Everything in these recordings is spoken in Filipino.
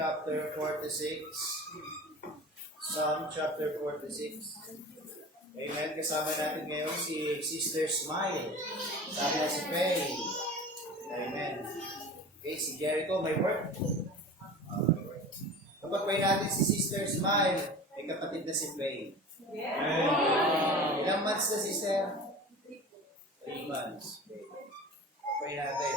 chapter 46. Psalm chapter 46. Amen. Kasama natin ngayon si Sister Smile. Kasama na si Faye. Amen. Okay, si Jericho, may work. Kapag pray natin si Sister Smile, may kapatid na si Faye. Ilang months na, Sister? 3 months. Pray natin.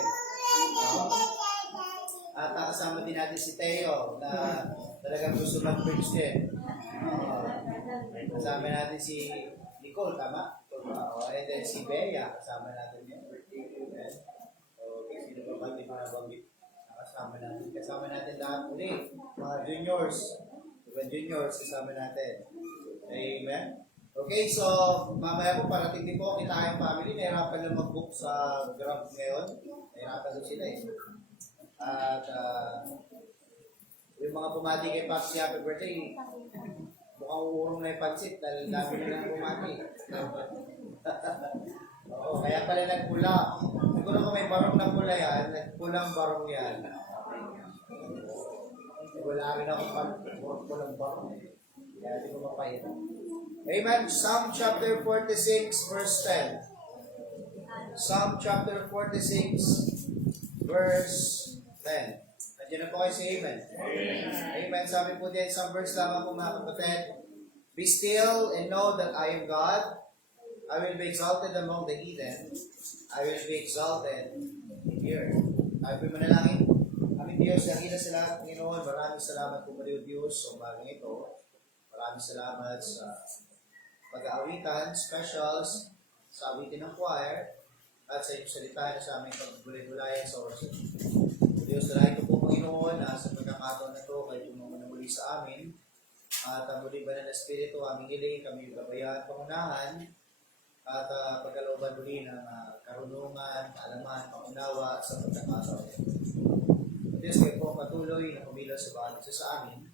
At kasama din natin si Teo na talagang gusto mag-preach din. Kasama natin si Nicole, tama? And then si Bea, kasama natin yun. Okay, sino ba ba? Hindi pa nabanggit. Kasama natin lahat ulit. Mga juniors. Mga juniors, kasama natin. Amen? Okay, so mamaya po parating din po kita yung family. Nahirapan lang mag-book sa Grab ngayon. Nahirapan doon sila eh. At yung mga pumati kay Paxi Happy Birthday, mukhang uurong na yung pansit dahil dami na lang pumati. Oo, kaya pala nagpula. Siguro kung may barong na pula yan, nagpulang barong yan. Wala rin ako pulang barong. Kaya di ko mapahita. Amen. Psalm chapter 46 verse 10. Psalm chapter 46 verse 10. Nandiyan na po kayo sa Amen. Amen. Sabi po din, some verse lamang po mga kapatid. Be still and know that I am God. I will be exalted among the heathen. I will be exalted in the earth. Tayo po manalangin. Aming Diyos, nakita sa lahat, Panginoon. Maraming salamat po mali o Diyos sa umagang ito. Maraming salamat sa pag-aawitan, specials, sa awitin ng choir, at sa iyong salita na sa aming pagbulay-bulayan sa oras. Diyos, dalahin ko po, Panginoon, na sa pagkakataon na ito, kayo tumama na muli sa amin, at muli ba na Espiritu, aming hiling, kami gabayaan, pangunahan, at pagkalooban muli ng karunungan, kaalaman, pangunawa sa pagkakataon. Diyos, kayo po patuloy na pumilos sa bawat isa sa amin,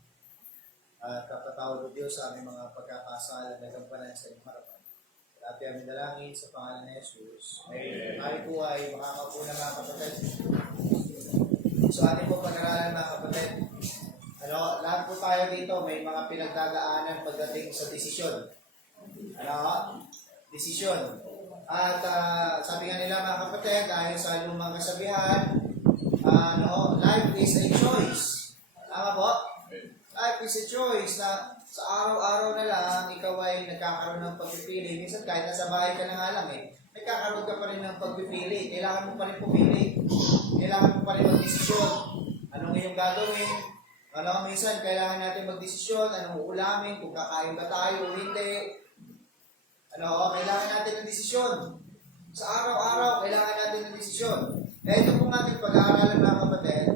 at kapatawad o Diyos sa aming mga pagkakasala at nagampanan sa inyong harapan. At aming dalangin sa pangalan ni Jesus. Amen. Tayo po ay makakaupo na mga kapatid. So ating po pag-aralan mga kapatid. Lahat po tayo dito may mga pinagdadaanan pagdating sa desisyon. Desisyon. At sabi nga nila mga kapatid, dahil sa lumang kasabihan, life is a choice. Tama po? Life is a choice na sa araw-araw na lang, ikaw ay nagkakaroon ng pagpipili. Minsan kahit nasa bahay ka na nga lang nagkakaroon ka pa rin ng pagpipili. Kailangan mo pa rin pumili. Kailangan mo pa rin mag-desisyon. Anong iyong gagawin? Minsan kailangan natin mag-desisyon. Anong uulamin? Kung kakain ba tayo o hindi. Kailangan natin ng desisyon. Sa araw-araw, kailangan natin ng desisyon. Ito pong ating pag-aaralan mga kapatid.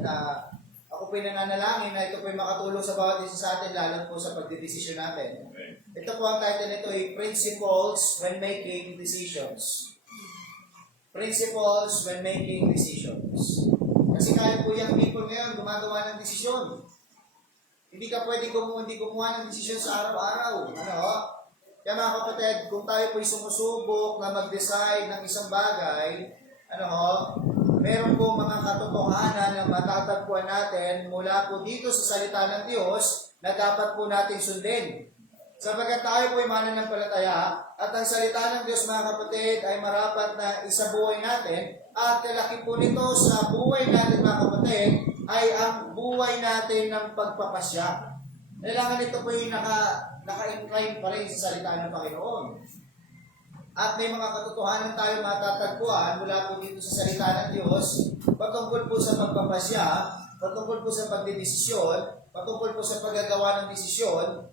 Ako po nananalangin na ito po makatulong sa bawat isa sa atin, lalo po sa pagdidesisyon natin. Ito po ang title nito ay Principles when Making Decisions. Principles when Making Decisions. Kasi kaya po yung people ngayon gumagawa ng desisyon. Hindi ka pwede gumawa ng desisyon sa araw-araw. Kaya mga kapatid, kung tayo po sumusubok na mag-decide ng isang bagay, meron po mga katotohanan na matatagpuan natin mula po dito sa salita ng Diyos na dapat po natin sundin. Sapagkat tayo po ay mananampalataya at ang salita ng Diyos mga kapatid ay marapat na isabuhay natin at kalaki po nito sa buhay natin mga kapatid ay ang buhay natin ng pagpapasya. Kailangan ito po yung naka-incline pa rin sa salita ng Panginoon. At may mga katotohanan tayo matatagpuan mula po dito sa salita ng Diyos patungkol po sa pagpapasya, patungkol po sa pagdedesisyon, patungkol po sa paggagawa ng desisyon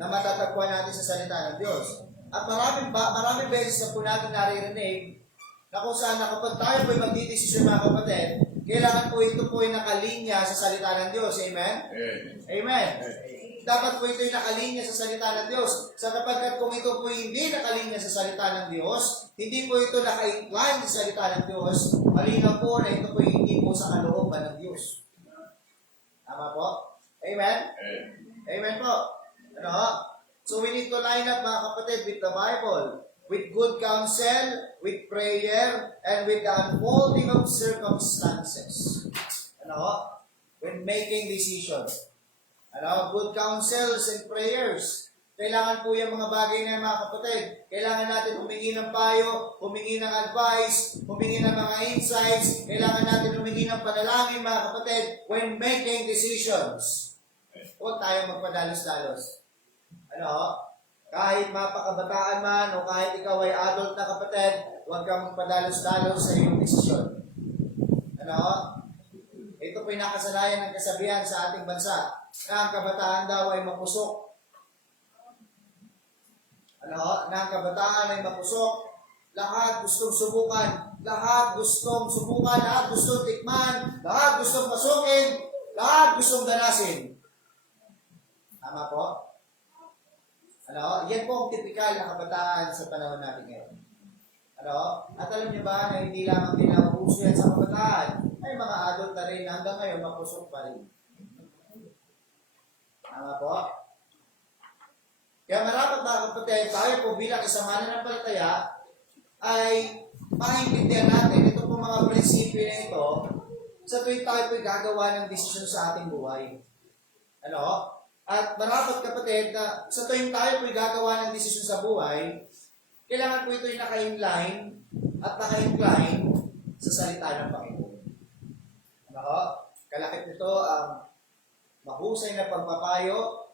na matatagpuan natin sa salita ng Diyos. At maraming beses na po natin naririnig na kung saan kapag tayo po ay magdidesisyon mga kapatid, kailangan po ito po ay nakalinya sa salita ng Diyos. Amen? Amen. Dapat po ito'y nakalinya sa salita ng Diyos. Sapagkat kung ito po hindi nakalinya sa salita ng Diyos, hindi po ito naka-incline sa salita ng Diyos, malinaw po na ito po hindi po sa kalooban ng Diyos. Tama po? Amen? Amen po. So we need to line up mga kapatid with the Bible, with good counsel, with prayer, and with the unfolding of circumstances. when making decisions. Good counsels and prayers. Kailangan po yung mga bagay na mga kapatid. Kailangan natin humingi ng payo, humingi ng advice, humingi ng mga insights. Kailangan natin humingi ng panalangin mga kapatid when making decisions. Huwag tayo magpadalos-dalos. Kahit mapakabataan man o kahit ikaw ay adult na kapatid, huwag kang magpadalos-dalos sa iyong desisyon. Ito po yung nakasanayan ng kasabihan sa ating bansa na ang kabataan daw ay mapusok. Na ang kabataan ay mapusok, lahat gustong subukan, lahat gustong tikman, lahat gustong pasukin, lahat gustong danasin. Tama po? Yan po ang tipikal na kabataan sa panahon natin ngayon. At alam niyo ba na hindi lamang pinauuso yan sa kabataan, ay mga adult na rin hanggang ngayon mapusok pa rin. Tama po? Kaya marapat mga kapatid, tayo po bilang isang mananampalataya ay maintindihan natin ito po mga prinsipyo na ito sa tuwing tayo po gagawa ng desisyon sa ating buhay. At marapat kapatid na sa tuwing tayo po gagawa ng desisyon sa buhay, kailangan po ito yung naka-inline at naka-incline sa salita ng Panginoon. Kalakip nito ang mahusay na pagpapayo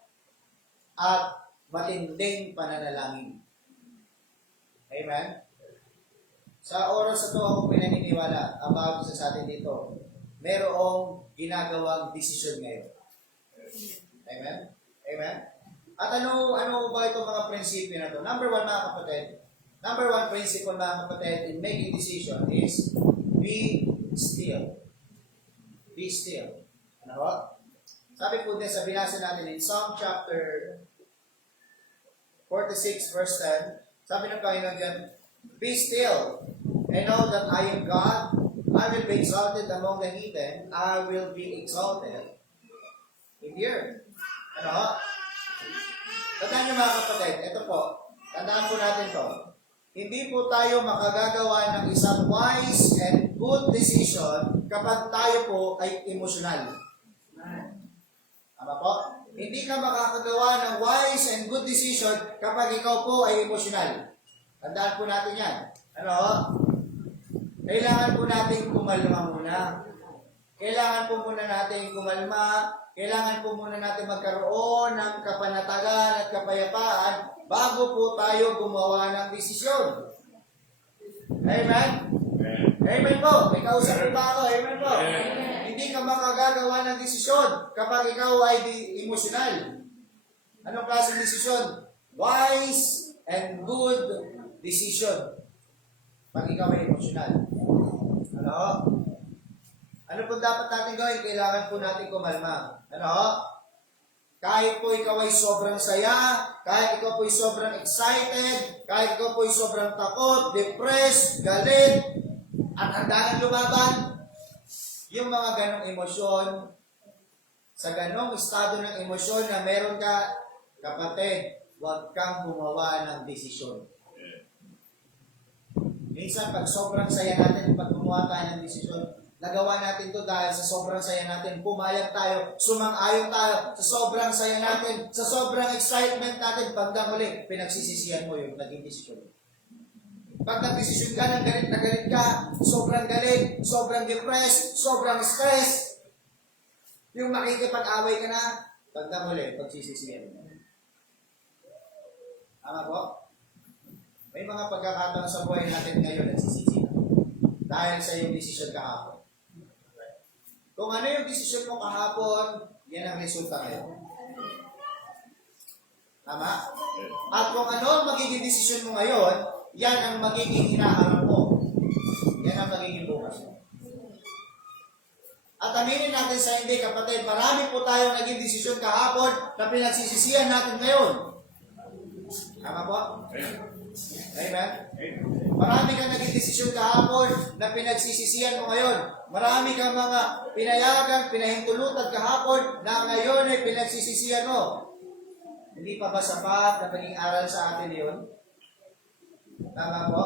at matinding pananalangin. Amen? Sa oras na ito ako pinaniniwala about sa atin dito, merong ginagawang desisyon ngayon. Amen? Amen? At ano ba itong mga prinsipyo na ito? Number one principle mga kapatid in making decision is be still. Be still. Sabi po din sa binasa natin in Psalm chapter 46 verse 10, sabi ng Panginoon dyan, be still and know that I am God. I will be exalted among the heathen. I will be exalted in the earth. Tandaan nyo mga kapatid, ito po, tandaan po natin to. Hindi po tayo makagagawa ng isang wise and good decision kapag tayo po ay emosyonal. Tama po? Hindi ka makakagawa ng wise and good decision kapag ikaw po ay emosyonal. Tandaan po natin yan. Kailangan po natin kumalma muna. Kailangan po muna natin kumalma. Kailangan po muna natin magkaroon ng kapanatagan at kapayapaan bago po tayo gumawa ng desisyon. Amen? Amen po. May kausap po ba ako? Amen po. Hindi ka makagagawa ng desisyon kapag ikaw ay emosyonal. Anong klaseng desisyon? Wise and good decision. Pag ikaw ay emosyonal. Ano po dapat natin gawin? Kailangan po natin kumalma. Kahit po ikaw ay sobrang saya, kahit ikaw po ay sobrang excited, kahit ikaw po ay sobrang takot, depressed, galit, at handaan lumaban, yung mga ganong emosyon, sa ganong estado ng emosyon na meron ka, kapatid, huwag kang gumawa ng desisyon. Minsan, pag sobrang saya natin, pag gumawa tayo ng desisyon, nagawa natin to dahil sa sobrang saya natin, pumayag tayo, sumang-ayon tayo, sa sobrang saya natin, sa sobrang excitement natin, pagdang uli, pinagsisisihan mo yung naging desisyon. Pag nag-desisyon ka ng galit na galit ka, sobrang galit, sobrang depressed, sobrang stress, yung makikipag-away ka na, pagdang uli, pagsisisihan mo. Tama po? May mga pagkakataon sa buhay natin ngayon nagsisisi na dahil sa iyong desisyon kahapon. Kung ano yung desisyon mo kahapon, yan ang resulta ngayon. Tama? At kung ano ang magiging desisyon mo ngayon, yan ang magiging hinaharap mo. Yan ang magiging bukas mo. At aminin natin sa hindi, kapatid, marami po tayong naging desisyon kahapon na pinagsisisihan natin ngayon. Tama po? Amen? Marami kang naging desisyon kahapon na pinagsisisihan mo ngayon. Marami kang mga pinayagan, pinahintulutan kahapon na ngayon ay pinagsisisihan mo. Hindi pa ba sapat na maging aral sa atin yun? Tama po?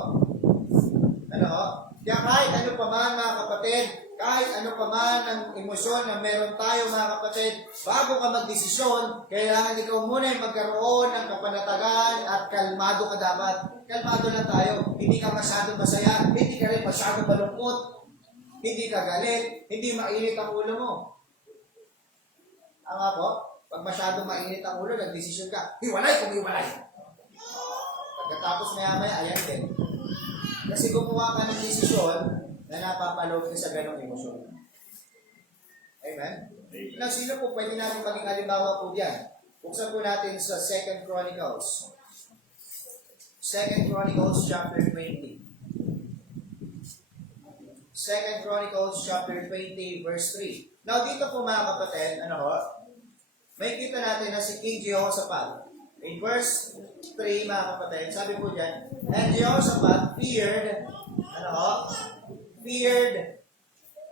Kaya kahit ano pa man mga kapatid, kahit ano pa man ang emosyon na meron tayo mga kapatid, bago ka magdesisyon, kailangan ikaw muna ay magkaroon ng kapanatagan at kalmado ka dapat. Kalmado lang tayo. Hindi ka masyadong masaya, hindi ka rin masyadong malungkot, hindi ka galit, hindi mainit ang ulo mo. Tama po? Pag masyadong mainit ang ulo, nagdesisyon ka, hiwalay kung hiwalay. Pagkatapos maya-maya, ayan din. Kasi gumawa ka ng desisyon na napapaloob ka sa ganong emosyon. Amen? Now, sino po pwede natin maging halimbawa po diyan? Buksan po natin sa 2 Chronicles. 2 Chronicles chapter 20. 2 Chronicles chapter 20 verse 3. Now, dito po mga kapatid, may kita natin na si King Jehoshaphat. In verse 3, mga kapatid, sabi po dyan, and Jehoshaphat feared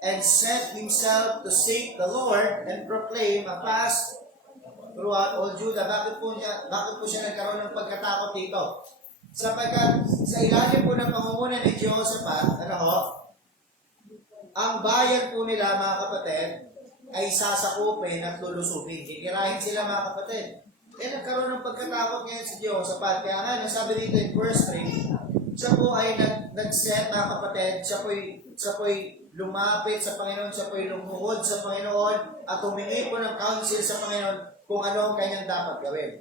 and set himself to seek the Lord and proclaim a fast throughout all Judah. Bakit po siya nagkaroon ng pagkatakot dito? Sapagkat sa ilalim po ng pangunguna ni Jehoshaphat, ang bayan po nila, mga kapatid, ay sasakupin at lulusubin. Hihirahin sila, mga kapatid. Nagkaroon ng pagkatakot ngayon si Jehoshaphat. Kaya nga, sabi dito in verse 3, siya po ay nag-set, mga kapatid, siya po'y lumapit sa Panginoon, siya po'y lumuhod sa Panginoon, at humingi po ng counsel sa Panginoon kung ano ang kanyang dapat gawin.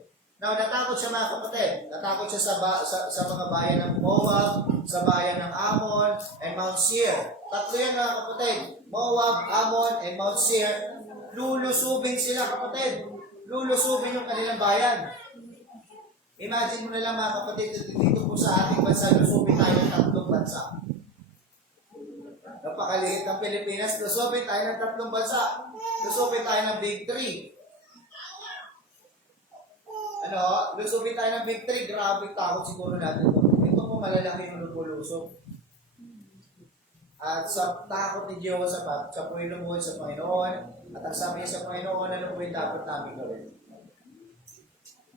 Now, natakot siya, mga kapatid. Natakot siya sa mga bayan ng Moab, sa bayan ng Ammon, and Mount Seir. Tatlo yan, mga kapatid. Moab, Ammon, and Mount Seir. Lulusubin sila, kapatid. Lulusubin yung kanilang bayan. Imagine mo na lang, mga kapatid, dito po sa ating bansa, lusubin tayo ng 3 bansa. Napakaliit ng Pilipinas, lusubin tayo ng 3 bansa. Lusubin tayo ng Big 3. Lusubin tayo ng Big 3, grabe takot siguro natin. Ito po malalaki yung lululusog. At sa takot ni Jehoshaphat, siya po yung lumuhod sa Panginoon, at ang sabi niya sa Panginoon, ano po yung dapat namin gawin?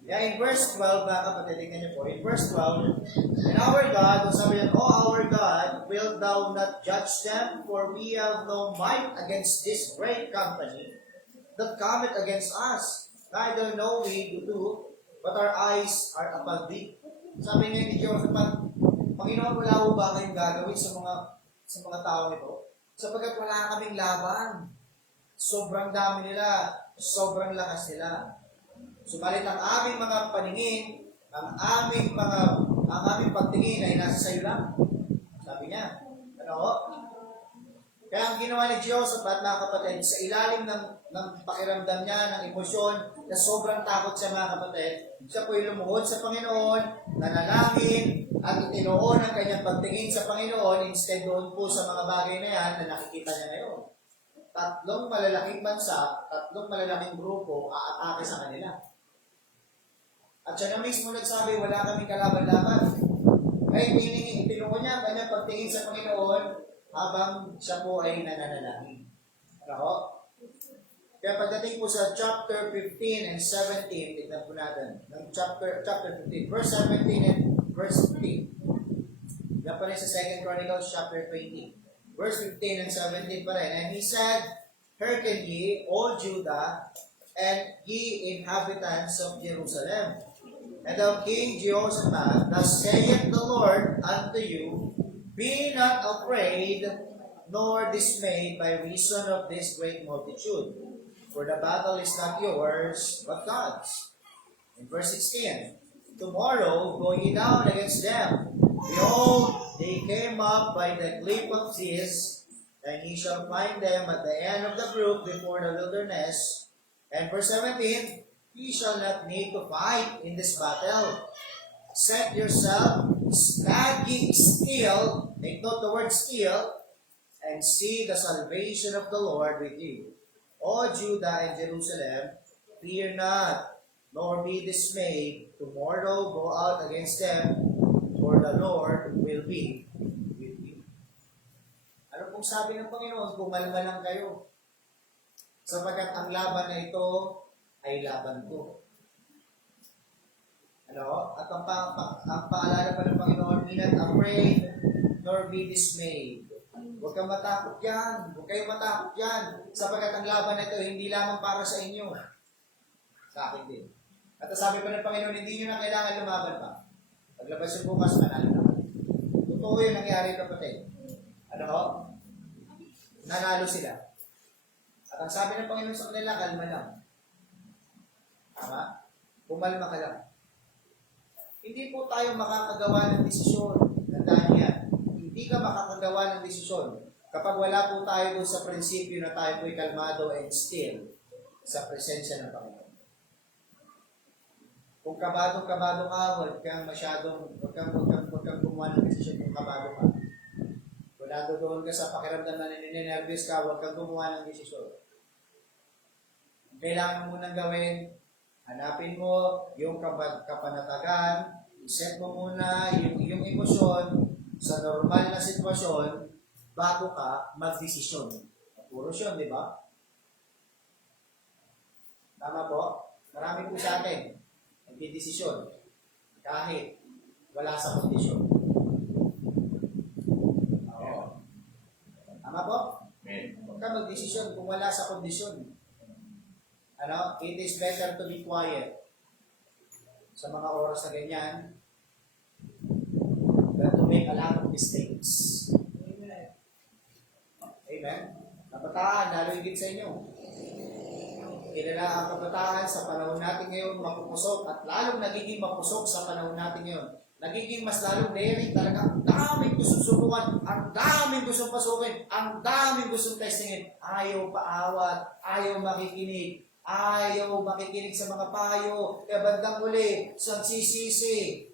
In verse 12, mga kapatid, tingnan niyo po, in verse 12, and our God, sabi niya, O our God, wilt thou not judge them, for we have no might against this great company that cometh against us. Neither know we do, but our eyes are upon thee. Sabi niya ni Jehoshaphat, Panginoon, wala ho ba kayong gagawin sa mga tao nito? Sapagkat wala kaming laban. Sobrang dami nila, sobrang lakas nila. Subalit ang aming mga paningin, ang aming pagtingin ay nasa sayo lang. Sabi niya. Kaya ang ginawa ni Jehoshaphat, mga kapatid, sa ilalim ng pakiramdam niya, ng emosyon, na sobrang takot siya, mga kapatid, siya po'y lumuhod sa Panginoon, nanalangin, at itinuon ang kanyang pagtingin sa Panginoon instead doon po sa mga bagay na yan na nakikita niya ngayon. 3 malalaking bansa, 3 malalaking grupo aatake sa kanila. At siya na mismo nagsabi, wala kaming kalaban-laban. Kaya itinuon niya ang kanyang pagtingin sa Panginoon habang siya po ay nananalangin. Kaya pagdating po sa chapter 15 and 17, tignan po natin. Ng chapter 15, verse 17 and verse 15. Yan pa rin sa 2 Chronicles chapter 20. Verse 15 and 17 pa rin. And he said, Hearken ye, O Judah, and ye inhabitants of Jerusalem. And thou King Jehoshaphat, thus saith the Lord unto you, Be not afraid, nor dismayed by reason of this great multitude. For the battle is not yours, but God's. In verse 16, Tomorrow go ye down against them. Behold, they came up by the cliff of Ziz, and ye shall find them at the end of the brook before the wilderness. And verse 17, Ye shall not need to fight in this battle. Set yourself, stand ye still, take note the word still, and see the salvation of the Lord with you. O Judah and Jerusalem, fear not, nor be dismayed. Tomorrow go out against them, for the Lord will be with you. Ano pong sabi ng Panginoon? Kumalma lang kayo. Sapagkat ang laban na ito ay laban ko. At ang paalala pa ng Panginoon, be not afraid, nor be dismayed. Huwag kang matakot yan. Huwag kayong matakot yan. Sapagkat ang laban na ito, hindi lamang para sa inyo. Sa akin din. At sabi pa ng Panginoon, hindi nyo na kailangan lumaban pa. Paglabas yung bukas, manalo na. Totoo yung nangyari, kapatid. Ano ho? Nanalo sila. At ang sabi ng Panginoon sa kanila, kalma lang. Tama? Pumalma ka lang. Hindi po tayo makakagawa ng desisyon. Tandaan niyo yan. Hindi ka makakagawa ng desisyon kapag wala po tayo doon sa prinsipyo na tayo po'y kalmado and still sa presensya ng Panginoon. Kung kabado-kabado ka, huwag kang gumawa ng desisyon kung kabado ka. Kung doon ka sa pakiramdam na ninenervyos ka, huwag kang gumawa ng desisyon. Ang kailangan mo munang gawin, hanapin mo yung kapanatagan, iset mo muna yung emosyon sa normal na sitwasyon bago ka magdesisyon. Puro yun, di ba? Tama po? Marami po sa atin nagdidesisyon kahit wala sa kondisyon. Oo. Tama po? Huwag ka magdesisyon kung wala sa kondisyon. Ano? It is better to be quiet sa mga oras na ganyan than to make a lot of mistakes. Amen. Amen. Kabataan, lalo higit sa inyo. Kilala ang kabataan sa panahon natin ngayon mapupusok at lalong nagiging mapusok sa panahon natin ngayon. Nagiging mas lalong daring talaga. Ang daming gustong subukan, ang daming gustong pasukin, ang daming gustong testingin. Ayaw paawat, ayaw makikinig, ayaw makikinig sa mga payo. Kaya bandang uli, sisisi.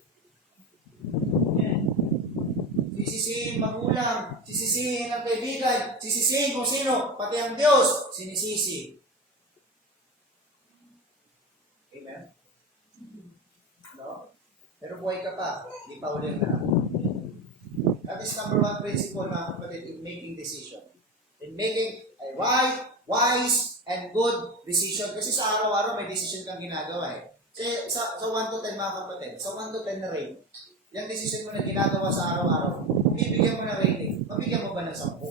Sisisihin magulang, sisisihin ang kaibigan, sisisihin kung sino, pati ang Diyos, sinisisi. Amen? No? Pero buhay ka pa, hindi pa ulit na. That is number one principle, mga kapatid, in making decision. In making a right, wise, and good decision. Kasi sa araw-araw may decision kang ginagawa eh. Kasi sa 1 to 10, mga kapatid, sa 1 to 10 na rate, yung decision mo na ginagawa sa araw-araw, bibigyan mo ng rating. Mabigyan mo ba ng 10?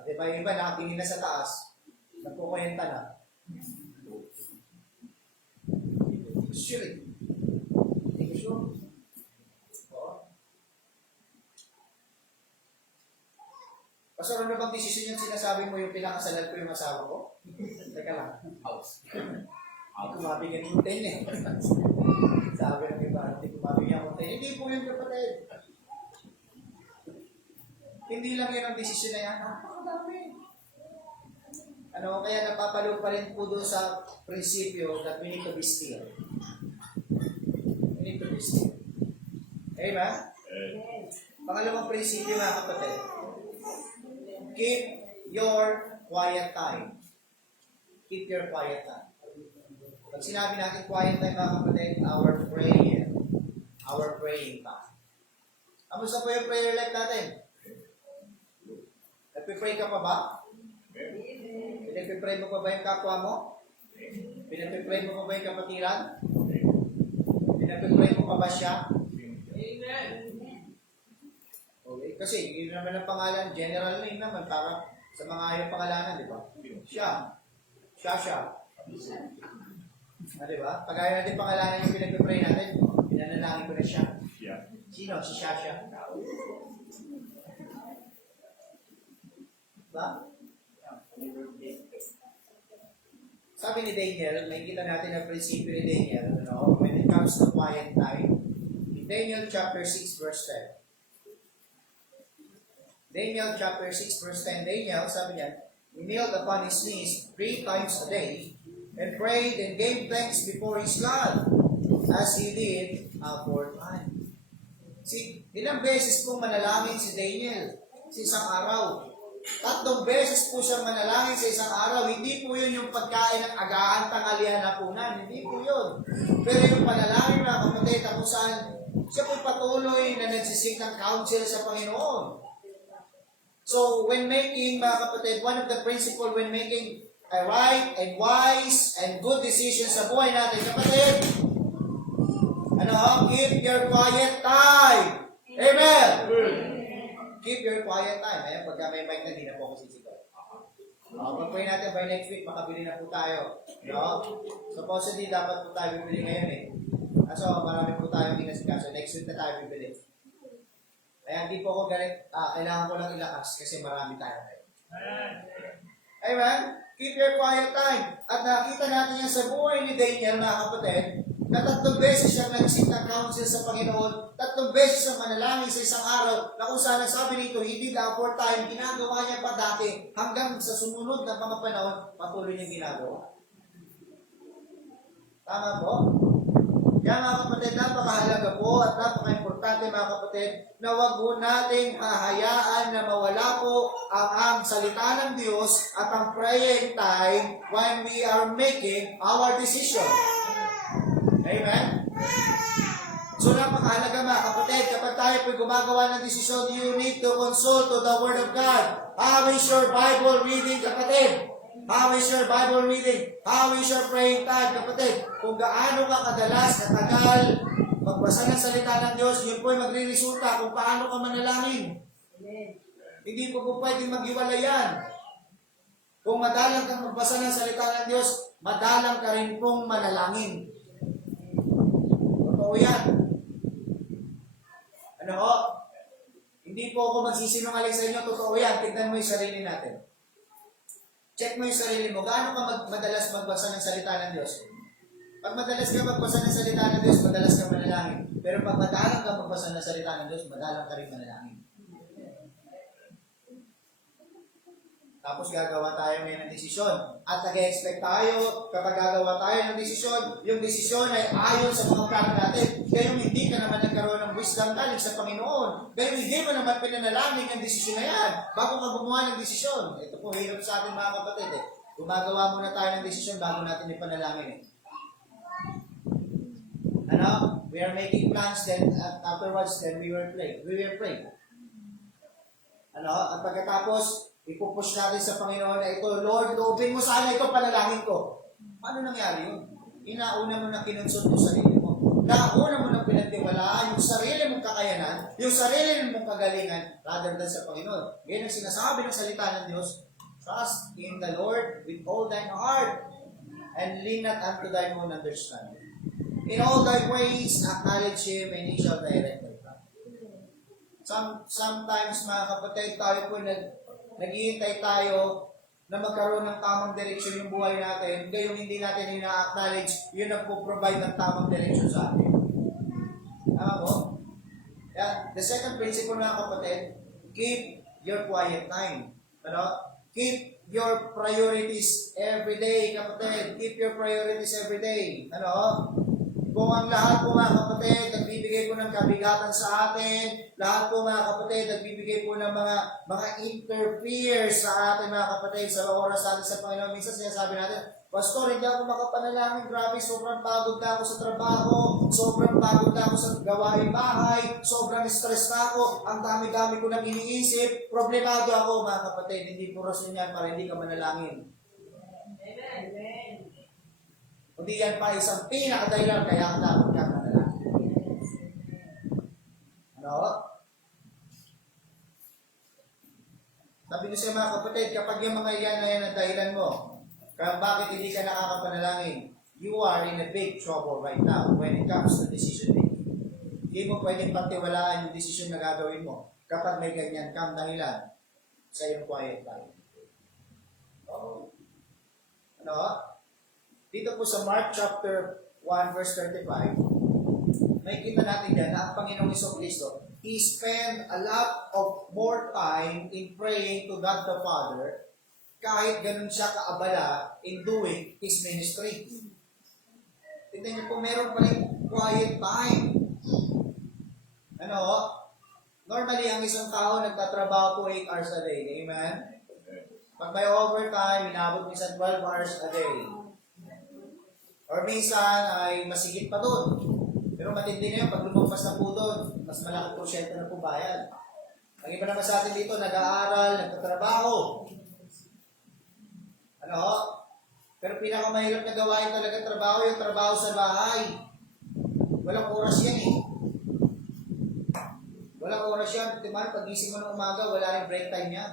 At iba yung iba, nakatingin na sa taas, nagkukwenta na. Sure. Hindi ko sure. Oo. Pastor, ano bang decision yung sinasabi mo yung pinakasalan ko yung asawa ko? Teka lang. House. Ako mabigyan ng 10 eh. Sabi ng iba, hindi ko mabigyan ng 10. Hindi po yun, kapatid. Hindi lang yun ang desisyon na yan. Napakadami. Ano, kaya napapalo pa rin po doon sa prinsipyo that we need to be still. We need to be still. Amen? Pangalawang prinsipyo, mga kapatid. Keep your quiet time. Keep your quiet time. Pag sinabi natin quiet time, mga kapatid, our praying time. Kamusta po yung prayer life natin? Nagpipray ka pa ba? Pinagpipray mo pa ba yung kapwa mo? Pinagpipray mo pa ba yung kapatiran? Pinagpipray mo pa ba siya? Amen. Okay, kasi yun naman ang pangalan, general name naman, para sa mga ayaw pangalanan, di ba? Siya. Di ba? Pag ayaw natin pangalanan yung pinagpipray natin, pinanalangin ko na siya. Sino? Si Shasha. Diba? Sabi ni Daniel, nakikita natin ang prinsipyo ni Daniel, when it comes to quiet time. In Daniel chapter 6 verse 10. Daniel chapter 6 verse 10, Daniel, sabi niya, he knelt upon his knees 3 times a day and prayed and gave thanks before his God as he did aforetime. See, ilang beses pong manalangin si Daniel sa isang araw. 3 beses po siyang manalangin sa isang araw. Hindi po yun yung pagkain ng agahan, tanghalian, hapunan. Hindi po yun. Pero yung panalangin na kapatid, kung saan siya po patuloy na nagsising ng counsel sa Panginoon. So, when making, mga kapatid, one of the principle when making a right and wise and good decision sa buhay natin, kapatid, Ano? Keep your quiet time. Amen. Keep your quiet time. Ayan, pagka may mic na, di na po ako sisigaw. Pag-pray natin by next week, makabili na po tayo. No? Supposedly, dapat po tayo bibili ngayon eh. So, marami po tayong inasikaso. Next week na tayo bibili. Kaya hindi po ako galit. Kailangan ko lang ilakas kasi marami tayo ngayon. Amen? Keep your quiet time. At nakita natin yan sa buhay ni Daniel, mga kapatid, na 3 beses siyang nag-seek ng counsel sa Panginoon, 3 beses ang manalangin sa isang araw, na kung saan sabi nito, hindi lang for time, ginagawa niya pa dati, hanggang sa sumunod na mga panahon, patuloy niyang ginagawa. Tama po? Kaya mga kapatid, napakahalaga po at napaka-importante mga kapatid, na wag po nating hahayaan na mawala po ang salita ng Diyos at ang praying time when we are making our decision. Amen? So napakahalaga mga kapatid, kapag tayo po'y gumagawa ng desisyon, you need to consult to the Word of God. How is your Bible reading, kapatid? How is your Bible reading? How is your praying time, kapatid? Kung gaano ka kadalas, katagal, magbasa ng salita ng Diyos, yun po'y magre-resulta kung paano ka manalangin. Hindi po pwedeng maghiwalay yan. Kung madalang kang magbasa ng salita ng Diyos, madalang ka rin pong manalangin. Totoo yan. Ano ho? Hindi po ako magsisinungaling sa inyo, totoo yan. Tignan mo yung sarili natin. Check mo yung sarili mo. Gaano ka madalas magbasa ng salita ng Diyos? Pag madalas ka magbasa ng salita ng Diyos, madalas ka manalangin. Pero pag madalang ka magbasa ng salita ng Diyos, madalang ka rin manalangin. Tapos gagawa tayo ngayon ng desisyon. At nag-expect tayo, kapag gagawa tayo ng desisyon, yung desisyon ay ayon sa mga plano natin. Gayong hindi ka naman nagkaroon ng wisdom galing sa Panginoon. Gayong hindi mo naman pinanalangin ang desisyon na yan bago ka gumawa ng desisyon. Ito po, hirap sa atin mga kapatid eh. Gumagawa muna tayo ng desisyon bago natin ipanalangin eh. Ano? We are making plans, then afterwards, then we will pray. Ano? At pagkatapos, ipupush natin sa Panginoon na ito, Lord, loobin mo sana ito panalangin ko. Paano nangyari yun? Inauna mo na kinonsult yung sarili mo. Nauna mo na pinagtiwalaan yung sarili mong kakayanan, yung sarili mong kagalingan, rather than sa Panginoon. Yan ang sinasabi ng salita ng Diyos. Trust in the Lord with all thine heart, and lean not unto thine own understanding. In all thy ways, acknowledge Him, and He shall direct thy path. Sometimes, mga kapatid, tayo po naghihintay tayo na magkaroon ng tamang direksyon yung buhay natin, gayong hindi natin ina-acknowledge, yun ang po-provide ng tamang direksyon sa atin. Tama po? The second principle na kapatid, keep your quiet time. Ano? Keep your priorities every day, kapatid. Keep your priorities every day. Ano? Kung ang lahat po mga kapatid, nagbibigay po ng kabigatan sa atin, lahat po mga kapatid, nagbibigay po ng mga interfere sa atin mga kapatid, sa oras natin sa Panginoon. Minsan sinasabi natin, Pastor, hindi ako makapanalangin, grabe, sobrang pagod na ako sa trabaho, sobrang pagod na ako sa gawain bahay, sobrang stress na ako, ang dami-dami ko nang iniisip, problemado ako mga kapatid, hindi po rason yan para hindi ka manalangin. Kundi yan pa isang pinakadahilan kaya dapat ka manalangin. Ano? Sabi ko sa mga kapatid, kapag yung mga iyan na yan ang dahilan mo, kaya bakit hindi ka nakakapanalangin, you are in a big trouble right now when it comes to decision making. Hindi mo pwedeng pagtiwalaan yung decision na gagawin mo kapag may ganyan kang dahilan sa iyong quiet time. Ano? Dito po sa Mark chapter 1 verse 35, may kita natin dyan na ang Panginoong Jesucristo, He spent a lot of more time in praying to God the Father kahit ganun siya kaabala in doing His ministry. Tignan niyo po, meron pa rin quiet time. Ano? Normally, ang isang tao nagtatrabaho po 8 hours a day. Amen? Pag may overtime, inabot minsan 12 hours a day. Or minsan ay masigit pa doon. Pero matindi na yun, pag lumagpas na po doon, mas malaki porsyento na po bayad. Ang iba naman sa atin dito, nag-aaral, nagtatrabaho. Ano? Pero pinakamahirap na gawain talaga trabaho, yung trabaho sa bahay. Walang oras yan eh. Walang oras yan. Diba, pag-gising mo ng umaga, wala rin break time yan.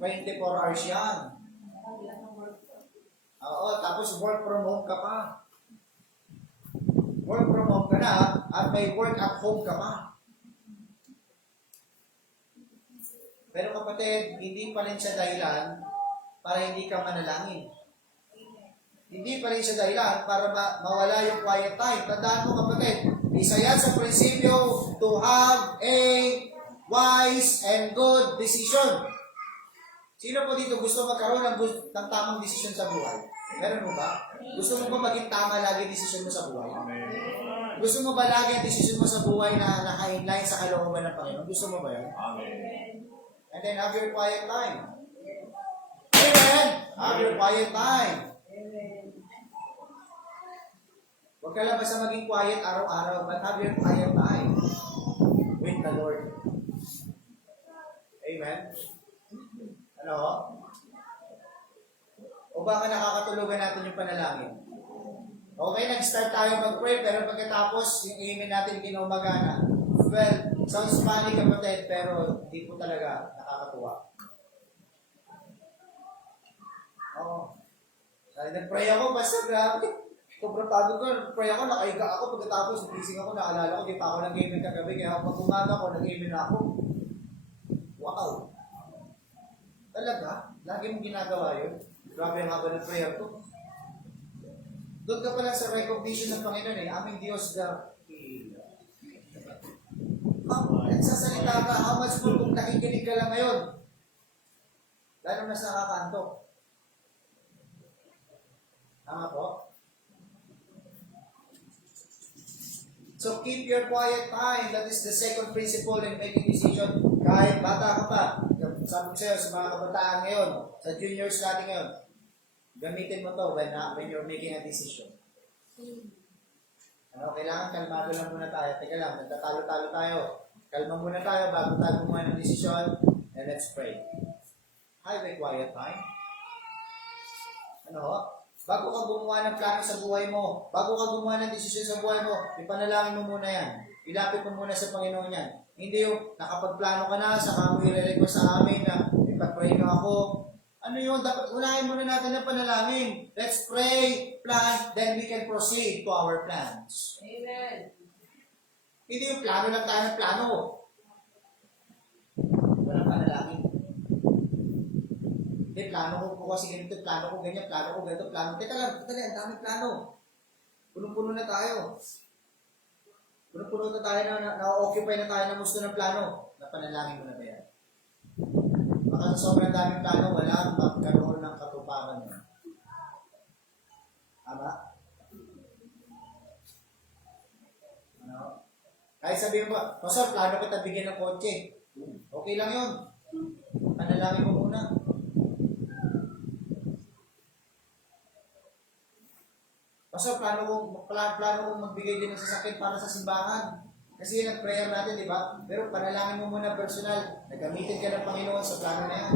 24 hours yan. Oo, tapos work from home ka pa. Work from home ka na, at may work at home ka pa. Pero kapatid, hindi pa rin siya dahilan para hindi ka manalangin. Hindi pa rin siya dahilan para mawala yung quiet time. Tandaan mo kapatid, isa yan sa prinsipyo to have a wise and good decision. Sino po dito gusto magkaroon ng tamang desisyon sa buhay? Meron mo ba? Gusto mo ba maging tama lagi desisyon mo sa buhay? Gusto mo ba lagi ang desisyon mo sa buhay na naka-inline sa kalooban ng Panginoon? Gusto mo ba yan? Amen. And then have your quiet time. Amen! Have your quiet time. Huwag ka lang basta maging quiet araw-araw, but have your quiet time with the Lord. Amen? Ano? O baka nakakatulugan natin yung panalangin? Okay, nag-start tayo mag-pray, pero pagkatapos, yung amen natin kinumagana. Well, sounds funny kapatid, pero hindi po talaga nakakatuwa. Oo. Dahil nag-pray ako, basta grabe. Sobrang pagod ko, pray ako, nakahiga ako, pagkatapos, gising ako, naalala ko, di pa ako nag-amen kagabi, kaya pag umaga ko, nag-amen ako. Wow! Talaga? Lagi mong ginagawa yun? Grabe ang haba ng prayer ko. Doon ka pala sa recognition ng Panginoon eh, aming Diyos na nagsasalita ka, how much more kung nakikinig ka lang ngayon? Lalo na sa nakakanto. Tama po? So keep your quiet time. That is the second principle in making decision. Kahit bata ka pa, sabi ko sa'yo, sa mga kabataan ngayon, sa juniors natin ngayon, gamitin mo to when you're making a decision. Ano, kailangan kalmado lang muna tayo. Teka lang, nagtatalo-talo tayo. Kalma muna tayo bago tayo gumawa ng desisyon. And let's pray. Have a quiet time. Ano? Bago ka gumawa ng plano sa buhay mo, bago ka gumawa ng desisyon sa buhay mo, ipanalangin mo muna yan. Ilapit mo muna sa Panginoon yan. Hindi yung nakapagplano ka na, saka mo i-request sa amin na ipag-pray ka ako. Ano yun? Dapat unahin muna natin ang panalangin. Let's pray, plan, then we can proceed to our plans. Amen. Hindi yung plano lang tayo ng plano. Walang panalangin. Hindi, plano ko kasi ganito, plano ko ganyan, plano ko ganito, plano. Teka lang, ang daming plano. Punong-puno na tayo. Punong-puno na tayo na-occupy na tayo ng gusto ng plano. Napanalangin mo na ba yan? Baka sa sobrang daming plano, wala magkaroon ng katuparan yan. Tama? Ano? Kahit sabihin mo, Pastor, plano kita bigyan ng kotse. Okay lang yun. Panalangin mo muna. Pastor, plano kong magbigay din ng sasakyan para sa simbahan. Kasi yan ang prayer natin, di ba? Pero panalangin mo muna personal. Nagamitin ka ng Panginoon sa plano na yan.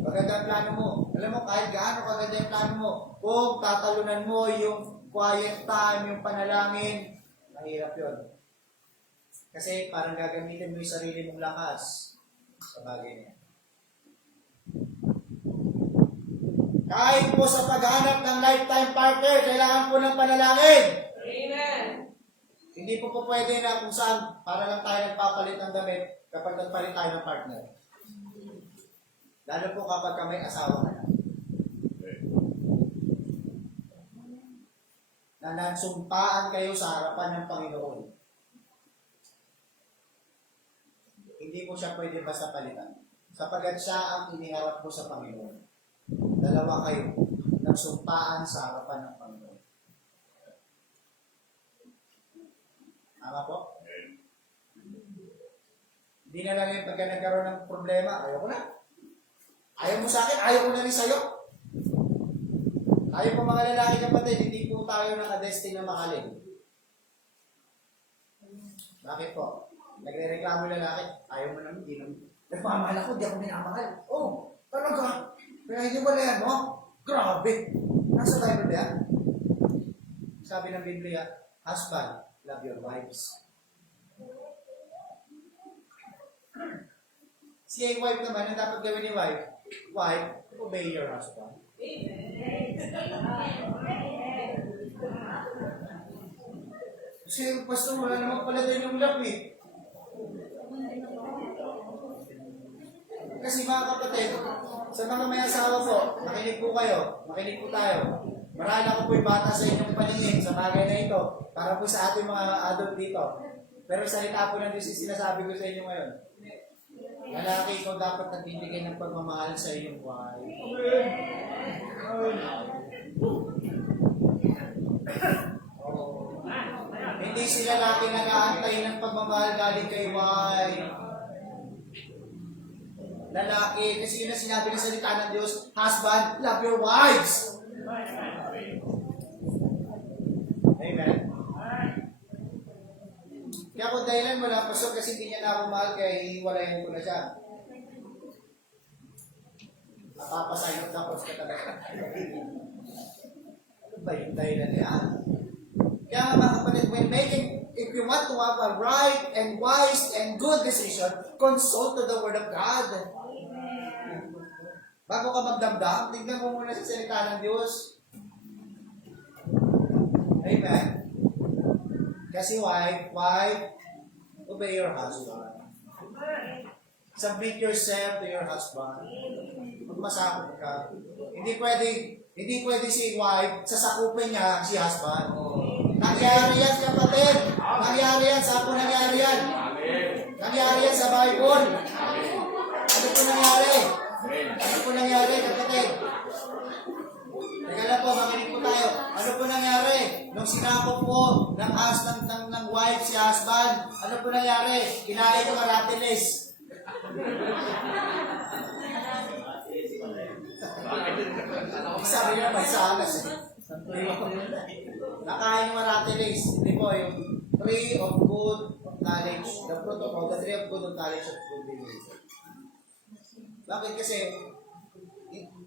Maganda ang plano mo. Alam mo, kahit gaano kaganda yung plano mo, kung tatalunan mo yung quiet time, yung panalangin, mahirap yun. Kasi parang gagamitin mo yung sarili mong lakas sa bagay na yan. Kahit po sa paghanap ng lifetime partner, kailangan po ng panalangin. Amen. Hindi po pwede na kung saan para lang tayo nagpapalit ng damit kapag nagpalit tayo ng partner. Lalo po kapag may asawa ka na. Na nagsumpaan kayo sa harapan ng Panginoon. Hindi po siya pwede basta palitan. Sapagkat siya ang iniharap po sa Panginoon. Dalawa kayo, nagsumpaan sa harapan ng Panginoon. Tama po? Hindi na lang yung pagka nagkaroon ng problema, ayaw ko na. Ayaw mo sa akin, ayaw ko na rin sa'yo. Tayo po mga lalaki kapatid, hindi po tayo nakadestin na mahalin. Bakit po? Nagre-reklamo lalaki, ayaw mo naman, hindi naman. Nagmamahal ako, di ako minamahal. Oh, talaga. Kaya hindi wala yan, no? Grabe. Nasa Bible ba yan? Sabi ng Biblia, Husband, love your wives. Si wife naman, ang dapat gawin ni wife, obey your husband. Kasi pastor, wala naman pala tayo ng love eh. Kasi mga kapatid, sa mga may asawa po, makinig po kayo, makinig po tayo. Marahil ako po'y bata sa inyong paningin sa bagay na ito, para po sa ating mga adult dito. Pero salita po ng Diyos yung sinasabi ko sa inyo ngayon. Lalaki, ikaw dapat nagbibigay ng pagmamahal sa iyong wife. Hindi sila laki nag-aantay ng pagmamahal galing kay wife. Lalaki, kasi yun ang sinabi ng salita ng Diyos, husband, love your wives. Amen. Kaya kung dahilan mo lang, pasok kasi hindi niya na ako mahal, kaya hiwalayan ko na siya. Napapasayot na ko ka talaga. Ano ba yung dahilan niya? Kaya mga kapatid, when making, if you want to have a right and wise and good decision, consult to the Word of God. Bago ka magdamdam, tignan mo muna sa salita ng Diyos. Amen. Kasi wife, obey your husband. Submit yourself to your husband. Magmasakot ka. Hindi pwede si wife, sasakupin niya si husband. Nangyari yan, kapatid. Nangyari yan. Saan po nangyari yan? Nangyari yan sa Bible. Ano po nangyari? Ano po nangyari, kapatid? Teka lang po, makinig po tayo. Ano po nangyari? Nung sinakop po ng wife si husband, ano po nangyari? Kinain ko maratilis. Sabi niya, may salas eh. Nakain yung maratilis. Hindi po, yung tree of good knowledge, the fruit of the tree of good knowledge of good behavior. Bakit? Kasi,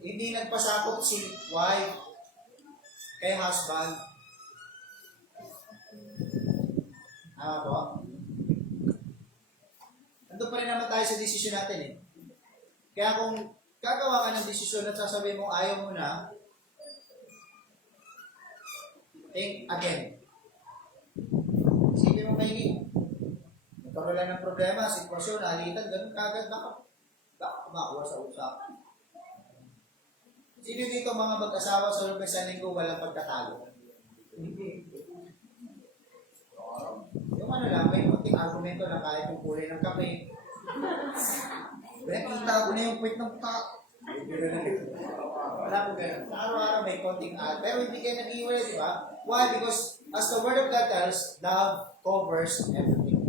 hindi nagpasakop si wife kay husband. Tama po? Nandun pa rin naman tayo sa desisyon natin eh. Kaya kung gagawa ka ng desisyon at sasabihin mo ayaw mo na, think again. Isipin mo maigi. Nagkaroon lang ng problema, sitwasyon, alitan, ganun kagad, baka kumakuha sa usapan. Sino dito mga mag-asawa sa loob ng linggo walang pagtatalo? Hindi. Yung ano lang, may kunting argumento na kahit yung kulay ng kape. Nakita ko na yung point ng wala po ganun. Sa araw-araw may konting pero hindi kayo nag-iwalay, di ba? Why? Because as the Word of God tells, love covers everything.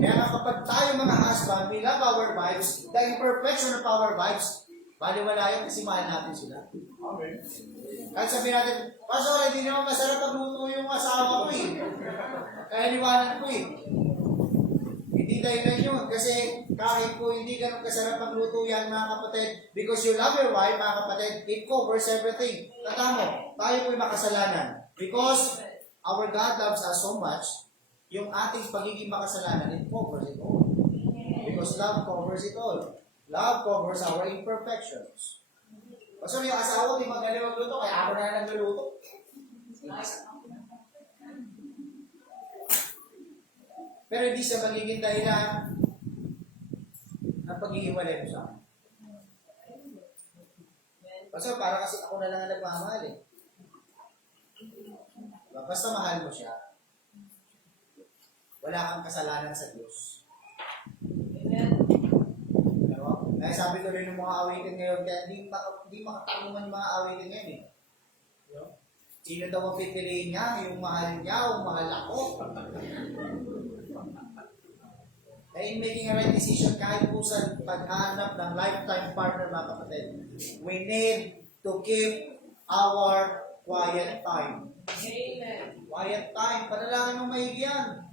Kaya nga kapag tayo mga husband, we love our wives, the imperfection of our wives, baliwala yun kasi mahal natin sila. Okay. Kahit sabihin natin, Pastor, hindi naman masarap pagluto yung asawa ko eh. Kaya liwanan ko eh. Hindi dahilan yun. Kasi kahit po hindi ganun kasarap magluto yan mga kapatid, because you love your wife mga kapatid, it covers everything. Tatamo, tayo po'y makasalanan. Because our God loves us so much, yung ating pagiging makasalanan, it covers it all. Because love covers it all. Love covers our imperfections. Kasi yung asawa, di magaling magluto, kaya ako na nagluluto. Pero hindi siya magiging dahilan ng paghihiwalay mo sa akin. Kasi para kasi ako na lang ang nagmamahal eh. Basta mahal mo siya, wala kang kasalanan sa Diyos. Amen. Kaya sabi tuloy ng mga awitin ngayon, kaya hindi makatanungan yung mga awitin ngayon eh. Sino daw ang pipiliin niya? Yung mahal niya o mahal ako? Kaya in making a right decision, kahit po sa paghanap ng lifetime partner mga kapatid, we need to keep our quiet time. Amen. Quiet time. Panalangin mong maigi yan.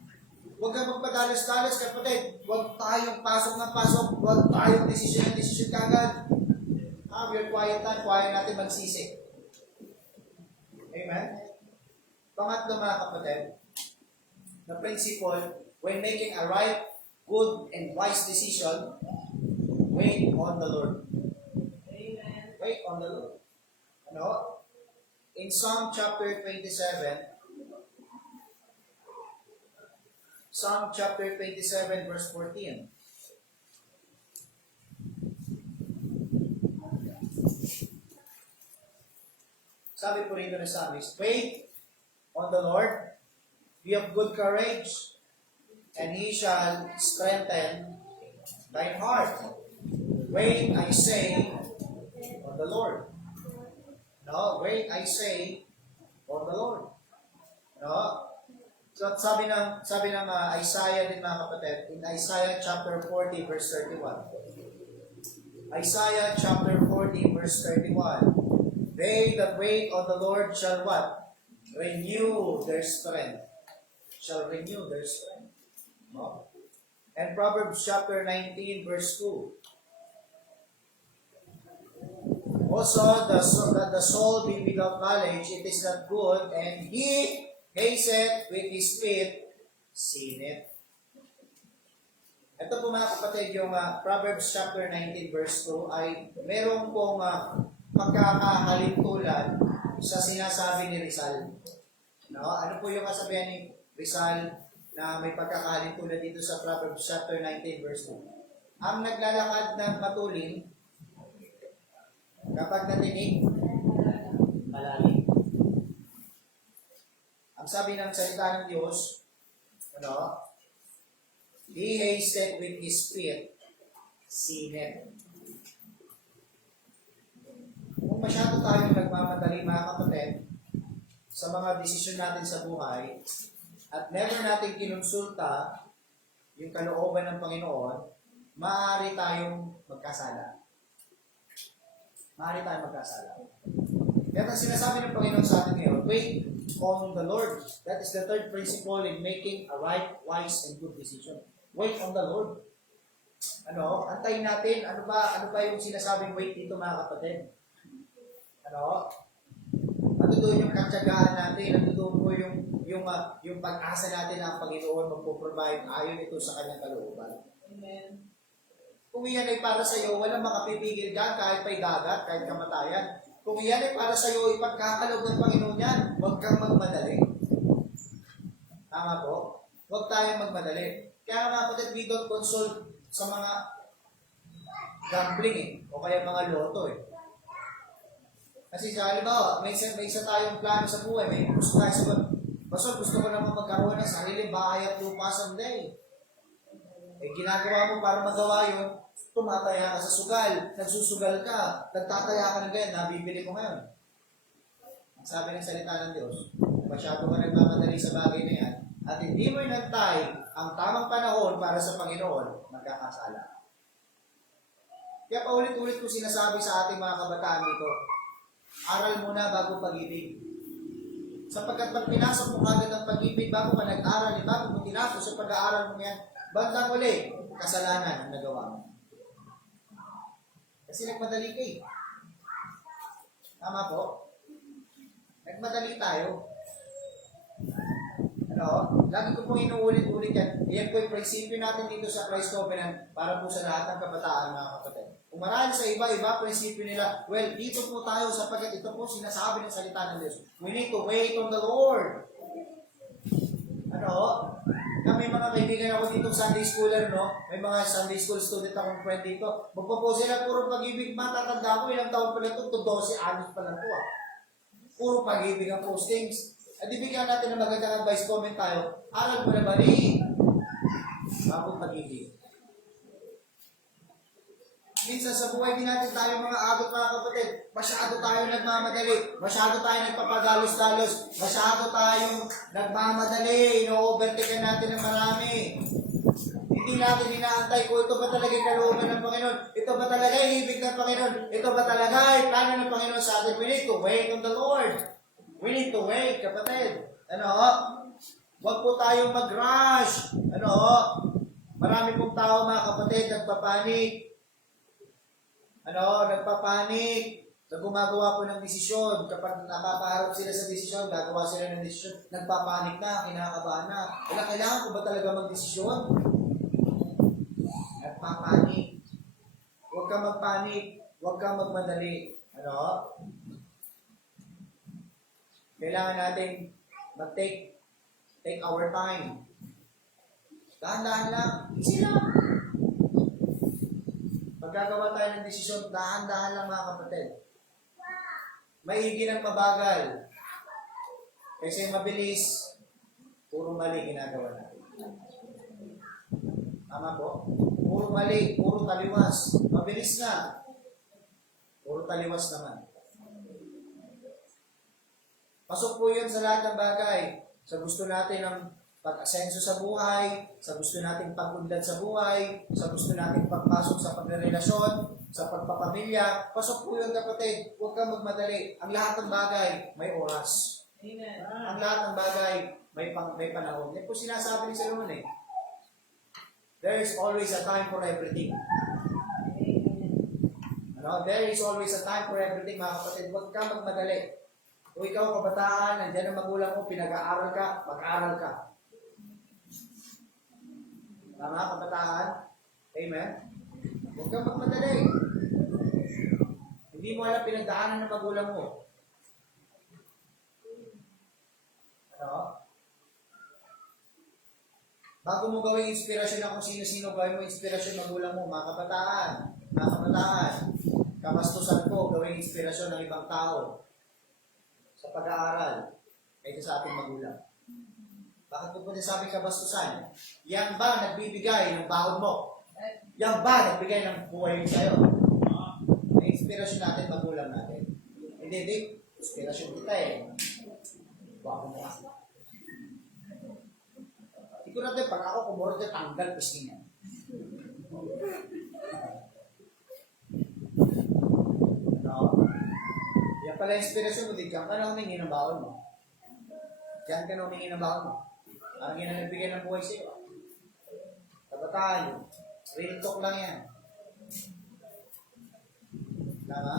Huwag kang magpadalos-dalos, kapatid. Huwag tayong pasok ng pasok. Huwag tayong desisyon kagad. Have your quiet time. Quiet natin magsisi. Amen? Pangatlo mga kapatid, the principle, when making a right, good, and wise decision, wait on the Lord. Wait on the Lord. Ano? In Psalm chapter 27, verse 14. Sabi po rito na psalmist, wait on the Lord, be of good courage, and He shall strengthen thine heart. Wait, I say, on the Lord. No, wait, I say, on the Lord. No? So sabi ng Isaiah din mga kapatid, in Isaiah chapter 40 verse 31. Isaiah chapter 40 verse 31. They that wait on the Lord shall what? Renew their strength. Shall renew their strength. No? And Proverbs chapter 19 verse 2. Also, that the soul be without knowledge, it is not good, and he hasteth with his feet, sinneth. Ito po mga kapatid, yung Proverbs chapter 19 verse 2 ay meron pong pagkakahalintulad sa sinasabi ni Rizal. No? Ano po yung kasabihan ni Rizal na may pagkakahalintulad dito sa Proverbs chapter 19 verse 2? Ang naglalakad ng matulin, kapag natinig, malalim. Ang sabi ng salita ng Diyos, ano? He hasted with his feet, sinned. Kung masyado tayong nagmamadali mga kapatid sa mga desisyon natin sa buhay at never natin kinonsulta yung kalooban ng Panginoon, maaari tayong magkasala. Maaari tayong magkasala. Kaya ang sinasabi ng Panginoon sa atin ngayon, wait on the Lord. That is the third principle in making a right, wise, and good decision. Wait on the Lord. Ano? Antayin natin. Ano ba yung sinasabing wait dito mga kapatid? Ano? Natutuon yung katsagaan natin. Natutuon po yung pag-asa natin na ang Panginoon magpo-provide ayon ito sa kanyang kalooban. Amen. Kung iyan ay para sa iyo, walang makapipigil dyan kahit pa'y dagat, kahit kamatayan. Kung iyan ay para sa iyo, ipagkakaloob ng Panginoon yan, huwag kang magmadali. Tama po? Huwag tayong magmadali. Kaya mga kapatid, we don't consult sa mga gambling o kaya mga loto Kasi sa halimbawa, may isa tayong plano sa buhay, may gusto tayo sa Pastor, gusto ko naman magkaroon ng sarili bahay at lupa someday. Ginagawa mo para magawa yun, tumataya ka sa sugal, nagsusugal ka, nagtataya ka ng ganyan, nabibili mo ngayon. Sabi ng salita ng Diyos, masyado ka nagmamadali sa bagay na yan, at hindi mo inantay ang tamang panahon para sa Panginoon, magkakasala. Kaya paulit-ulit ko sinasabi sa ating mga kabataan dito, aral muna bago pag-ibig. Sapagkat pag pinasok mo kagad ang pag-ibig, bago ka nag-aral, bago mo tinapos sa pag-aaral mo yan, bandang uli, kasalanan ang nagawa mo. Kasi nagmadali ka Tama po? Nagmadali tayo. Ano? Lagi ko pong inuulit-ulit yan. Yan po yung prinsipyo natin dito sa Christ Covenant para po sa lahat ng kabataan mga kapatid. Kung marahil sa iba prinsipyo nila, well, dito po tayo sapagkat ito po sinasabi ng salita ng Diyos. We need to wait on the Lord. Ano? Na may mga kaibigan ako dito Sunday schooler, no? May mga Sunday school student akong friend dito. Magpo-post sila, puro pag-ibig. Matatanda ko, ilang taon pa lang ito, 12 anos pa lang ito Puro pag-ibig ang postings. At ibigyan natin ng magandang advice, comment tayo. Aral mo na bali. Bakit pag-ibig? Minsan sa buhay din natin tayo mga agot mga kapatid. Masyado tayo nagmamadali. Masyado tayo nagpapadalos-dalos. Masyado tayong nagmamadali. Ino-overtake natin ng marami. Hindi natin inaantay kung ito ba talaga yung kalooban ng Panginoon. Ito ba talaga yung ibig ng Panginoon. Ito ba talaga yung plano ng Panginoon sa atin. We need to wait on the Lord. We need to wait, kapatid. Ano? Huwag po tayong mag-rush. Ano? Marami pong tao mga kapatid nagpapanik. Nagpapanik. na gumagawa po ng desisyon. Kapag napapaharap sila sa desisyon, gagawa sila ng desisyon, nagpapanik na, kinakabahan na. Kailangan ko ba talaga magdesisyon? Nagpapanik. Huwag kang magpanik. Huwag kang magmadali. Ano? Kailangan natin take our time. Dahan-dahan lang. Easy lang. Pagkagawa tayo ng desisyon, dahan-dahan lang mga kapatid. Maigi ng mabagal. Kasi mabilis, puro mali ginagawa natin. Tama po? Puro mali, puro taliwas. Mabilis nga. Puro taliwas naman. Pasok po yun sa lahat ng bagay. Sa gusto natin ng pag-asenso sa buhay, sa gusto nating pag-unlad sa buhay, sa gusto nating pagpasok sa pagrerelasyon, sa pagpapamilya. Pasok po yun kapatid. Huwag kang magmadali. Ang lahat ng bagay, may oras. Amen. Ang lahat ng bagay, may panahon. Yan po sinasabi ni Solomon eh. There is always a time for everything. Ano? There is always a time for everything, mga kapatid. Huwag kang magmadali. Kung ikaw kabataan, nandiyan ang magulang mo, pinag-aaral ka, mag-aaral ka. Tama, kabataan? Amen? Huwag kang magmadali. Hindi mo alam pinagdaanan ng magulang mo. Ano? Bago mo gawing inspirasyon na kung sino-sino, gawin mo inspirasyon magulang mo, mga kabataan. Mga kabataan, kabastusan ko, gawing inspirasyon ng ibang tao sa pag-aaral kaysa sa ating magulang. Bakit ko po nasabi kabastusan? Yan ba nagbibigay ng baon mo? Yan ba nagbigay ng buhay sa'yo? May inspirasyon natin, magulang natin. Hindi, inspirasyon kita eh. Bako mo kasi. Ikaw natin, pag ako kumurot na tanggal, pisngi niya. No? Yan pala inspirasyon mo, di ka na humingi ng baon mo. Diyan ka na humingi ng baon mo. Parang yan ang nagbigay ng buhay sa'yo. Kabataan, real talk lang yan. Tama?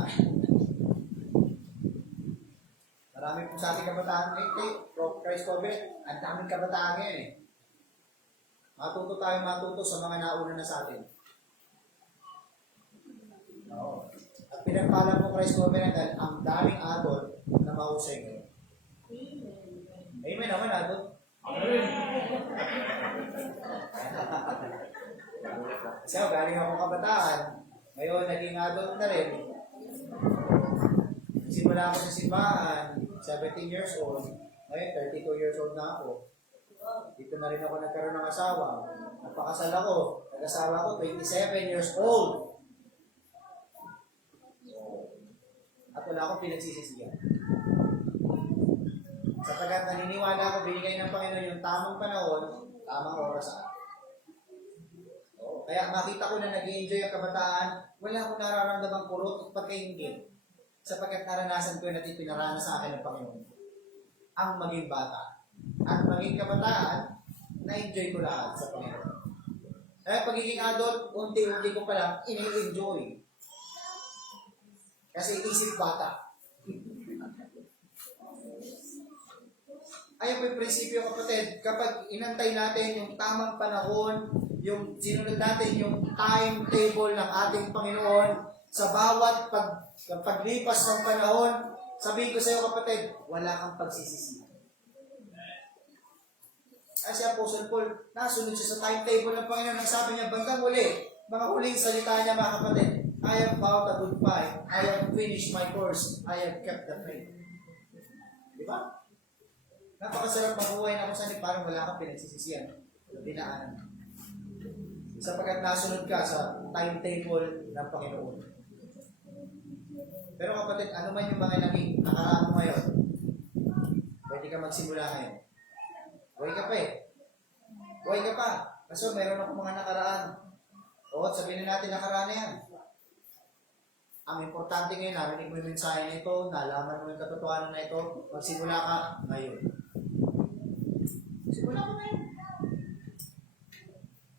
Marami po sa ating kabataan ngayon, Christ Covenant, ang daming kabataan ngayon eh. Matuto sa mga nauna na sa atin. Oo. At pinagpala po Christ Covenant dahil ang daming adult na mahusay ngayon. Amen naman, adult. Kasi ako, galing ako kabataan. Ngayon, naging adult na rin. Simula ako sa simbahan, 17 years old. Ngayon, 32 years old na ako. Dito na rin ako nagkaroon ng asawa. Napakasal ako. Nag-asawa ko, 27 years old. At wala akong pinagsisisihan. Sapagkat naniniwala ako, binigay ng Panginoon yung tamang panahon, tamang oras sa akin. Kaya makita ko na nag-i-enjoy ang kabataan, wala akong nararamdamang kurot at pagkaingit. Sapagkat naranasan ko na pinaranas sa akin ng Panginoon. Ang maging bata. At maging kabataan, na-enjoy ko lahat sa Panginoon. Kaya pagiging adult, unti-unti ko pala, ini-enjoy. Kasi isip bata. Ayan po yung prinsipyo, kapatid. Kapag inantay natin yung tamang panahon, yung sinunod natin yung timetable ng ating Panginoon, sa bawat paglipas ng panahon, sabihin ko sa iyo, kapatid, wala kang pagsisisihan. Kasi Apostle Paul, nasunod siya sa timetable ng Panginoon. Ang sabi niya, bandang huli, mga huling salita niya, mga kapatid, I have vowed a good fight. I have finished my course. I have kept the faith. Di ba? Napakasarap mabuhay na kung saan parang wala kang pinagsisisihan. Dinaanan. Sapagkat nasunod ka sa timetable ng Panginoon. Pero kapatid, ano man yung mga naging nakaraan mo ngayon, pwede ka magsimula ngayon. Buhay ka pa eh. Buhay ka pa. Kasi mayroon akong mga nakaraan. O, sabihin na natin nakaraan na yan. Ang importante ngayon, narinig mo yung mensahe na ito, nalaman mo yung katotohanan na ito, magsimula ka ngayon. Simula ka ngayon.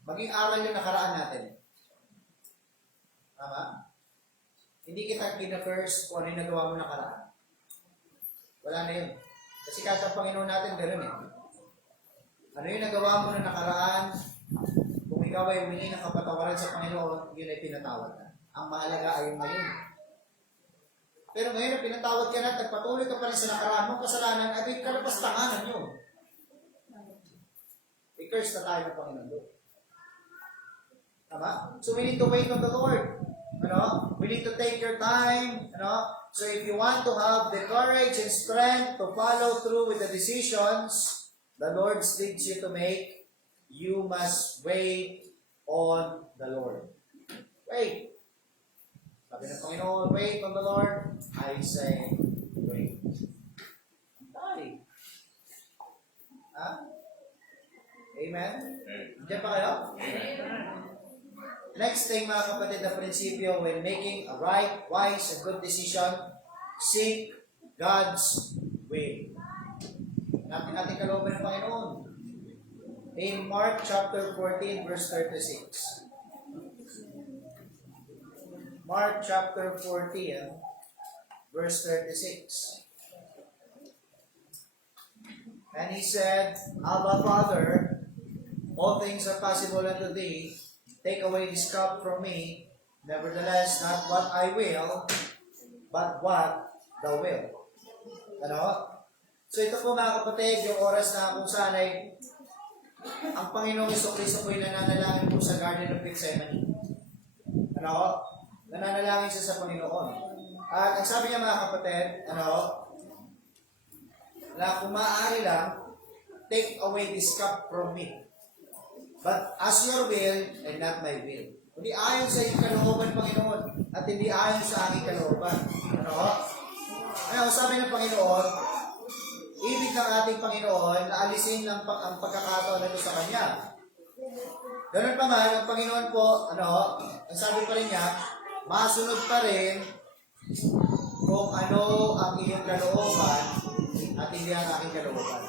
Maging aral yung nakaraan natin. Tama? Hindi kita kina-curse kung ano yung nagawa mo nakaraan. Wala na yun. Kasi kahit ang Panginoon natin, gano'n eh. Ano yung nagawa mo na nakaraan, kung ikaw ay humingi ng kapatawaran sa Panginoon, yun ay pinatawad na. Ang mahalaga ay yung ngayon. Pero ngayon na pinatawad ka na at nagpatuloy ka pa rin sa nakaraan mong kasalanan, ay kalapastanganan yun. I-curse na tayo ng Panginoon doon. Tama? So we need to wait on the Lord. We need to take your time. So if you want to have the courage and strength to follow through with the decisions the Lord leads you to make, you must wait on the Lord. Wait. Sabi ng Panginoon, wait on the Lord. I say, wait. Tay. Ha? Amen? Diyan pa kayo? Next thing, mga kapatid, na prinsipyo when making a right, wise, and good decision, seek God's will. Natin natin kalooban ng Panginoon. In Mark chapter 14, verse 36. Mark chapter 14, verse 36. And he said, Abba, Father, all things are possible unto thee. Take away this cup from me. Nevertheless, not what I will, but what thou will. So ito po mga kapatid, yung oras na kung saan ay ang Panginoong Jesucristo po ay nananalangin po sa Garden of Gethsemane. Nananalangin siya sa Panginoon. At ang sabi niya mga kapatid, na kung maaari lang, take away this cup from me. But as your will and not my will. Hindi ayon sa iyong kalooban, Panginoon, at hindi ayon sa aking kalooban. Sabi ng Panginoon, ibig ng ating Panginoon na alisin ang pagkakataon na ito sa Kanya. Ganun pa man, ang Panginoon po, ang sabi pa rin niya, masunod pa rin kung ano ang iyong kalooban at hindi ang aking kalooban.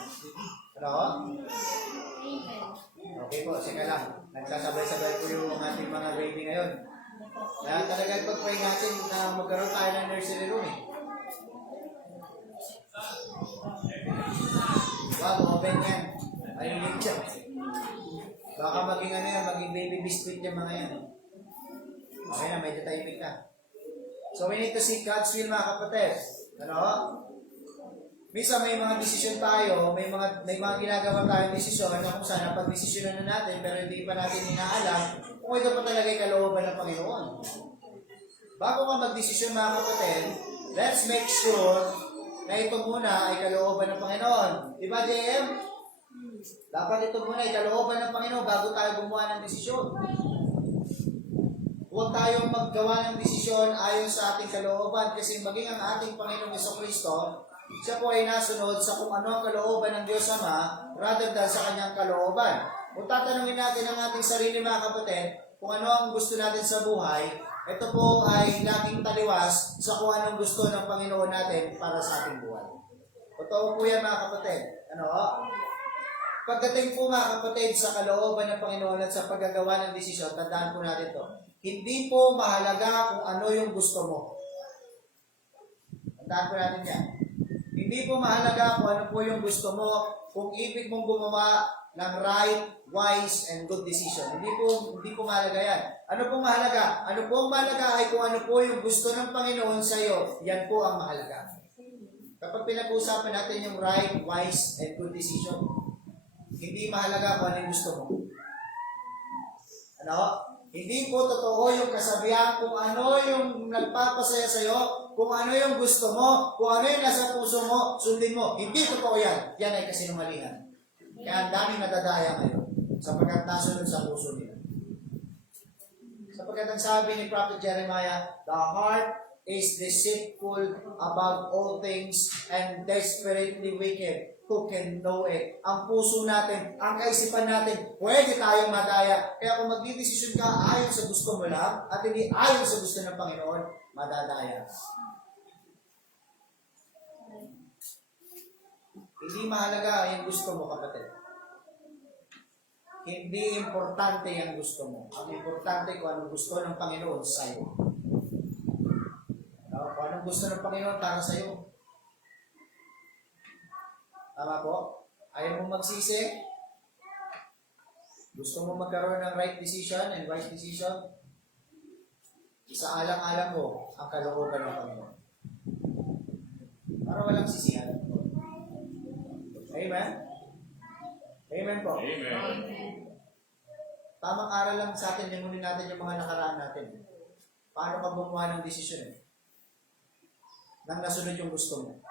Okay po, sige lang. Nagsasabay-sabay po yung ating mga baby ngayon. Kaya talaga ipag-pray natin na magkaroon tayo ng nursery room eh. Wow, open yan. Ayun yung siya. Baka maging maging baby biscuit yung mga yan. Okay na, medyo tahimik na. So we need to seek God's will mga kapatid. Minsan may mga desisyon tayo, may mga ginagawa tayong desisyon na kung saan napag-desisyonan na natin pero hindi pa natin inaalam kung ito pa talaga yung kalooban ng Panginoon. Bago ka mag-desisyon mga kapatid, let's make sure na ito muna ay kalooban ng Panginoon. Diba, JM? Dapat ito muna ay kalooban ng Panginoon bago tayo gumawa ng desisyon. Huwag tayong maggawa ng desisyon ayon sa ating kalooban kasi maging ang ating Panginoong Jesucristo, siya po ay nasunod sa kung ano ang kalooban ng Diyos Ama rather than sa kanyang kalooban. Kung tatanungin natin ang ating sarili mga kapatid, kung ano ang gusto natin sa buhay, ito po ay laging taliwas sa kung anong gusto ng Panginoon natin para sa ating buhay. Totoo po yan mga kapatid. Pagdating po mga kapatid sa kalooban ng Panginoon at sa paggagawa ng desisyon, tandaan po natin to. Hindi po mahalaga kung ano yung gusto mo. Tandaan po natin yan. Hindi po mahalaga kung ano po yung gusto mo, kung ibig mong gumawa ng right, wise, and good decision. Hindi po mahalaga yan. Ano po mahalaga? Ano po ang mahalaga ay kung ano po yung gusto ng Panginoon sa iyo. Yan po ang mahalaga. Kapag pinag-uusapan natin yung right, wise, and good decision, hindi mahalaga kung ano yung gusto mo. Hindi po totoo yung kasabihan kung ano yung nagpapasaya sa iyo, kung ano yung gusto mo, kung ano yung nasa puso mo, sundin mo. Hindi totoo yan. Yan ay kasinungalingan. Kaya ang daming nadadaya ngayon sapagkat nasunod sa puso nila. Sapagkat ang sabi ni Prophet Jeremiah, the heart is deceitful above all things and desperately wicked. Who can know it? Ang puso natin, ang kaisipan natin, pwede tayong madaya. Kaya kung magdidesisyon ka ayon sa gusto mo lang at hindi ayon sa gusto ng Panginoon, madadaya. Hindi mahalaga yung gusto mo, kapatid. Hindi importante yung gusto mo. Ang importante kung anong gusto ng Panginoon sa iyo. Anong gusto ng Panginoon para sa iyo? Tama po? Ayaw mo magsisi? Gusto mo magkaroon ng right decision and wise decision? Isaalang-alang mo ang kalooban ng Panginoon. Para walang sisihan. Amen? Amen po. Amen. Tamang aral lang sa atin, limunin natin yung mga nakaraan natin. Paano ka gumawa ng desisyon nang nasunod yung gusto mo?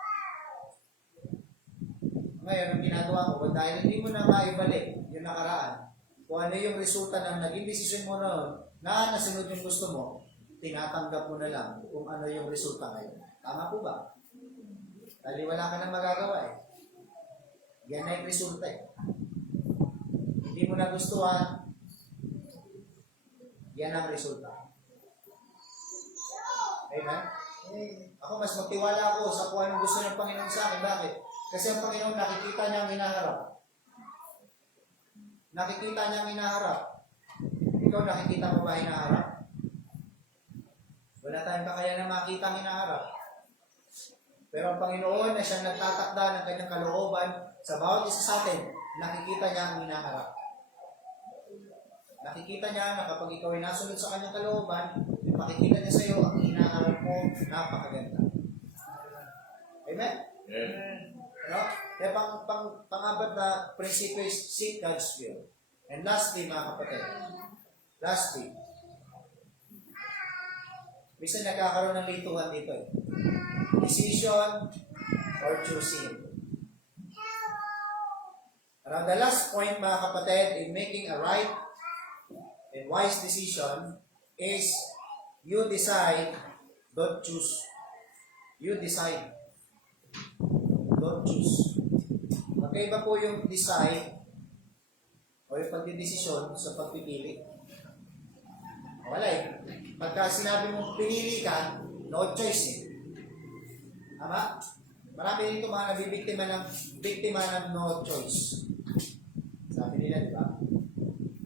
Ngayon, ang ginagawa mo, dahil hindi mo na maibalik yung nakaraan, kung ano yung resulta ng naging desisyon mo noon na nasunod yung gusto mo, tinatanggap mo na lang kung ano yung resulta ngayon. Tama po ba? Dahil wala ka nang magagawa eh. Yan na yung resulta eh. Hindi mo nagustuhan, yan ang resulta. Amen? Ako mas magtiwala ako sa kung anong gusto ng Panginoon sa akin. Bakit? Kasi ang Panginoon nakikita niya ang hinaharap. Nakikita niya ang hinaharap. Ikaw nakikita mo ba hinaharap? Wala tayong kakayahan na makita ang hinaharap. Pero ang Panginoon na siyang nagtatakda ng kanyang kalooban sa bawat isa sa atin, nakikita niya ang hinaharap. Nakikita niya na kapag ikaw ay nasunod sa kanyang kalooban, makikita niya sa iyo ang hinaharap mo, napakaganda. Amen? Amen. No? Kaya pang-apat na prinsipyo is seek God's will. And lastly, mga kapatid, minsan nagkakaroon ng lituhan dito eh. Decision or choosing. Around the last point, mga kapatid, in making a right and wise decision is you decide, don't choose. You decide. Don't choose. Magkaiba po yung decide o yung pagdidesisyon sa pagpipili. Wala eh. Pagka sinabi mong pinili ka, no choice eh. Tama? Marami dito mga biktima ng no choice. Sabi nila, di ba?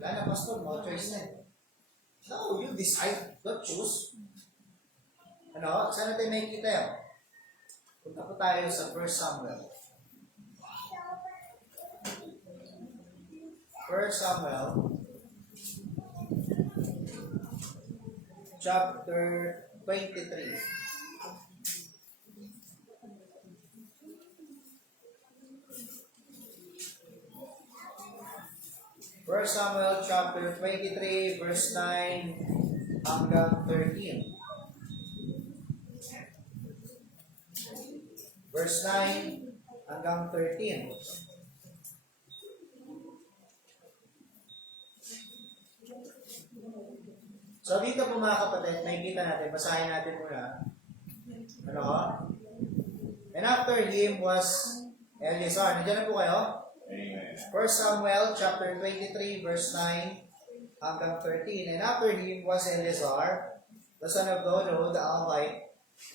Wala na, pastor, no choice na eh. No, you decide, don't choose. Ano? Saan natin makikita yun? Punta po tayo sa 1 Samuel. 1 Samuel chapter 23. First Samuel chapter 23 verse 9 hanggang 13. Verse 9 hanggang 13. So dito po mga kapatid, nakikita natin, basahin natin muna. Ano? And after him was Eleazar. Nandiyan na po kayo? Amen. 1 Samuel chapter 23 verse 9 hanggang 13. And after him was Eleazar, the son of Dodo, the Alvite,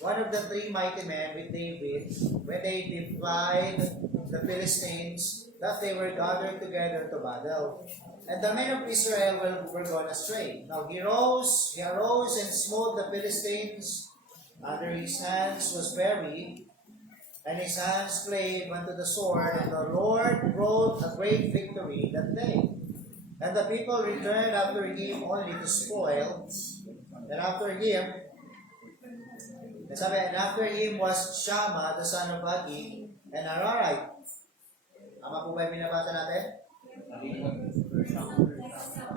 one of the three mighty men with David, when they defied the Philistines, that they were gathered together to battle. And the men of Israel were gone astray. Now he arose and smote the Philistines. Under his hands was buried, and his hands clave unto the sword, and the Lord wrought a great victory that day. And the people returned after him only to spoil. And after him was Shammah, the son of Agi, an Ararite. Tama po ba yung binabasa natin?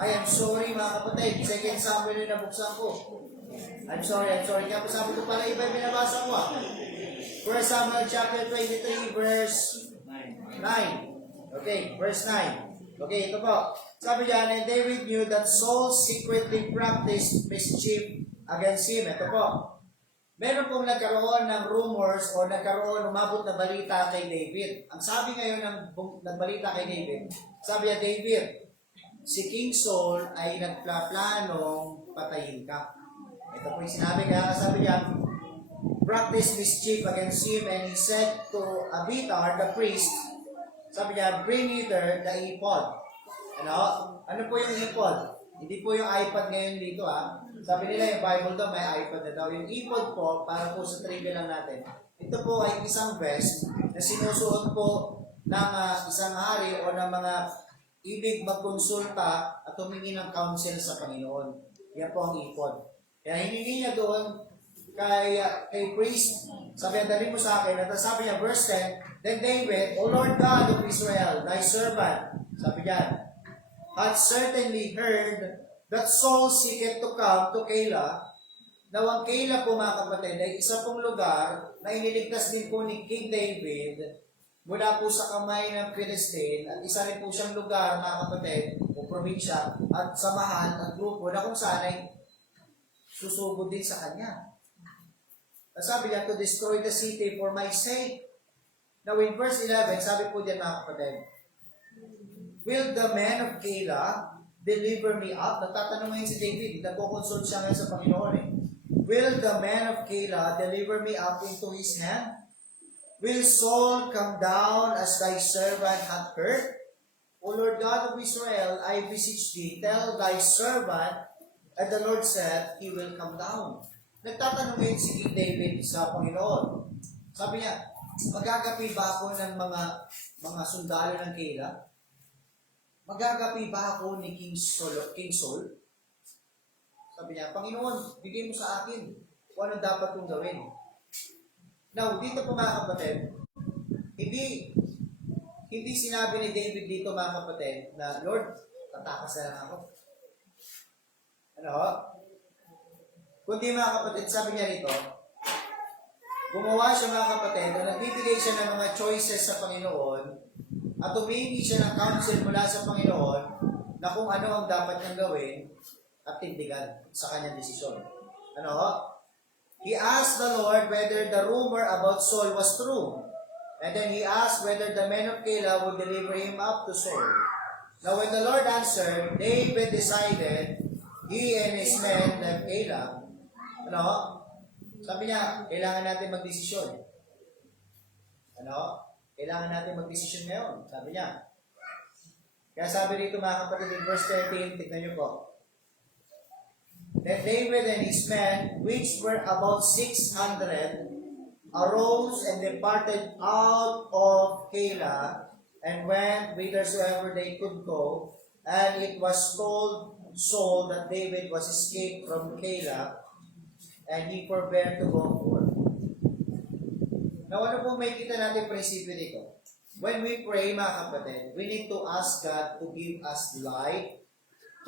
Ay, I'm sorry mga kapatid. 2 Samuel yung nabuksan ko. I'm sorry. Kaya po sabi ko pala iba yung binabasa ko 1 Samuel chapter 23 verse 9. Okay, verse 9. Okay, ito po. Sabi diyan, and David knew that Saul secretly practiced mischief against him. Ito po. Meron pong nagkaroon ng rumors o umabot na balita kay David. Ang sabi ngayon ng nagbalita kay David, sabi niya, David, si King Saul ay nagplanong patayin ka. Ito po yung sinabi, kaya sabi niya, practice mischief against him, and he said to Abiathar the priest, sabi niya, bring hither the ephod. Ano po yung ephod? Hindi po yung iPad ngayon dito Sabi nila yung Bible daw may iPad na daw. Yung iPod po, para po sa trivia lang natin, ito po ay isang vest na sinusuot po ng isang hari o ng mga ibig magkonsulta at humingi ng counsel sa Panginoon. Yan po ang iPod. Kaya hiningi niya doon kay priest, sabi, dali mo sa akin, at sabi niya, verse 10, then David, O Lord God of Israel, thy servant, sabi niya, had certainly heard that Saul seeketh to come to Keilah. Now, ang Keilah po mga kapatid ay isa pong lugar na iniligtas din po ni King David mula po sa kamay ng Philistine at isa rin po siyang lugar mga kapatid o probinsya at samahan at grupo na kung saan ay susugod din sa kanya. Sabi niya, to destroy the city for my sake. Now in verse 11, sabi po diyan mga kapatid, will the men of Keilah deliver me up? Nagtatanong ngayon si David, nagko-consult siya ngayon sa Panginoon Will the men of Keilah deliver me up into his hand? Will Saul come down as thy servant hath heard? O Lord God of Israel, I beseech thee, tell thy servant, and the Lord said, he will come down. Nagtatanong ngayon si King David sa Panginoon. Sabi niya, magagapi ba ako ng mga sundalo ng Keilah? Magagapi ba ako ni King Saul? Sabi niya, Panginoon, bigay mo sa akin kung ano dapat kong gawin. Now, dito po mga kapatid, hindi sinabi ni David dito mga kapatid na, Lord, tatakas na lang ako. Ano? Kundi mga kapatid, sabi niya rito, gumawa siya mga kapatid, na nagbibigay siya ng mga choices sa Panginoon at humingi siya ng counsel mula sa Panginoon na kung ano ang dapat niyang gawin at tindigan sa kanyang desisyon. Ano? He asked the Lord whether the rumor about Saul was true. And then he asked whether the men of Keilah would deliver him up to Saul. Now when the Lord answered, David decided, he and his men left Keilah. Ano? Sabi niya, kailangan natin magdesisyon. Ano? Kailangan natin magdesisyon ngayon. Sabi niya. Kaya sabi dito mga kapatid, in verse 13, tignan niyo po. Then David and his men, which were about 600, arose and departed out of Keilah, and went whithersoever they could go. And it was told Saul that David was escaped from Keilah, and he forbore to go forth. Now, ano pong may kita natin prinsipyo dito? When we pray, mga kapatid, we need to ask God to give us light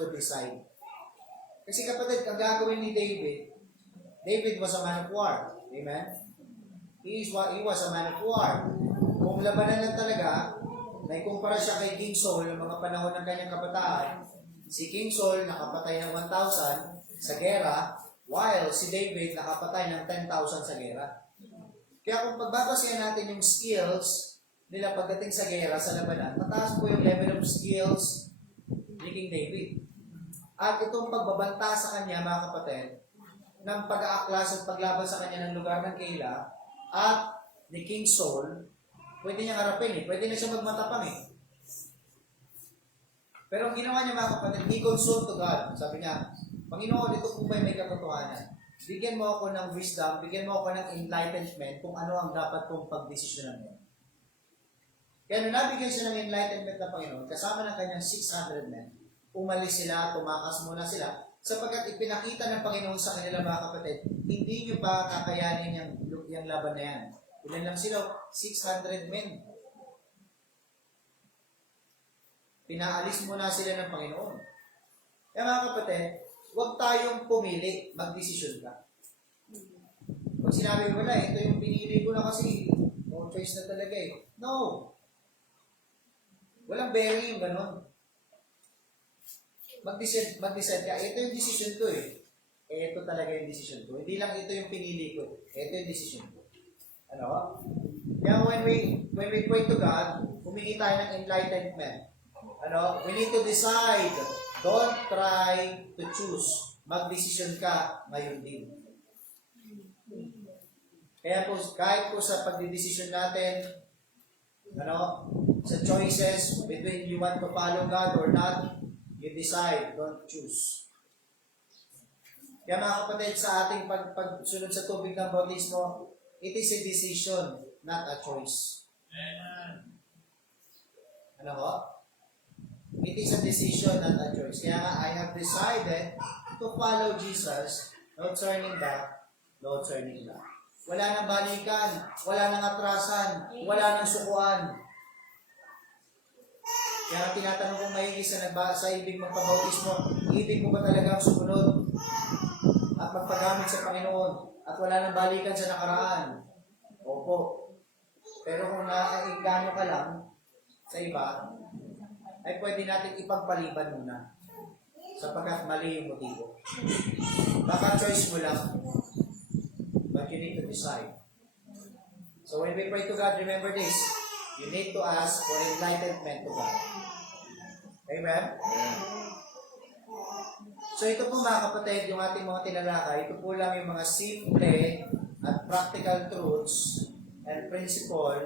to decide. Kasi kapatid, ang gagawin ni David was a man of war. Amen? He was a man of war. Kung labanan lang talaga, naikumpara siya kay King Saul ng mga panahon ng kanyang kabataan. Si King Saul nakapatay ng 1,000 sa gera, while si David nakapatay ng 10,000 sa gera. Kaya kung pagbabasihan natin yung skills nila pagdating sa gera, sa labanan, mataas po yung level of skills ni King David. At itong pagbabanta sa kanya, mga kapatid, ng pag-aaklas at paglaban sa kanya ng lugar ng Keilah at ni King Saul, pwede niyang harapin Pwede na siya magmatapang Pero ang ginawa niya mga kapatid, he consulted to God. Sabi niya, Panginoon, ito po ba may katotohanan? Bigyan mo ako ng wisdom, bigyan mo ako ng enlightenment kung ano ang dapat kong pagdesisyonan mo. Kaya nung nabigyan siya ng enlightenment ng Panginoon, kasama ng kanyang 600 men, umalis sila, tumakas muna sila, sapagkat ipinakita ng Panginoon sa kanila mga kapatid, hindi nyo pa kakayanin yung laban na yan. Ilan lang sila? 600 men. Pinaalis muna sila ng Panginoon. Kaya mga kapatid, huwag tayong pumili, magdesisyon ka. Pag sinabi mo na, ito yung pinili ko na kasi, no choice na talaga No. Walang bearing yung ganon. Mag-decide ka, ito yung decision ko Ito talaga yung decision ko. Hindi lang ito yung pinili ko. Ito yung decision ko. Ano? Kaya when we pray to God, humingi tayo ng enlightenment. Ano? We need to decide. Don't try to choose. Mag-decision ka ngayon din. Kaya po, kahit po sa pagdidesisyon natin, sa choices between you want to follow God or not, You decide, don't choose. Kaya mga kapatid, sa ating pagsunod sa tubig ng bautismo, it is a decision, not a choice. Ano ho? It is a decision, not a choice. Kaya nga, I have decided to follow Jesus, no turning back, no turning back. Wala nang balikan, wala nang atrasan, wala nang sukuan. Kaya tinatanong kong maigi sa ibig magpabautismo, ibig mo ba talagang sumunod at magpagamit sa Panginoon at wala nang balikan sa nakaraan? Opo. Pero kung naingganyo ka lang sa iba, ay pwede natin ipagpaliban muna sapagkat mali yung motibo. Baka choice mo lang, but you need to decide. So when we pray to God, remember this, you need to ask for enlightenment to God. Amen? So ito po mga kapatid, yung ating mga tinalakay, ito po lang yung mga simple at practical truths and principle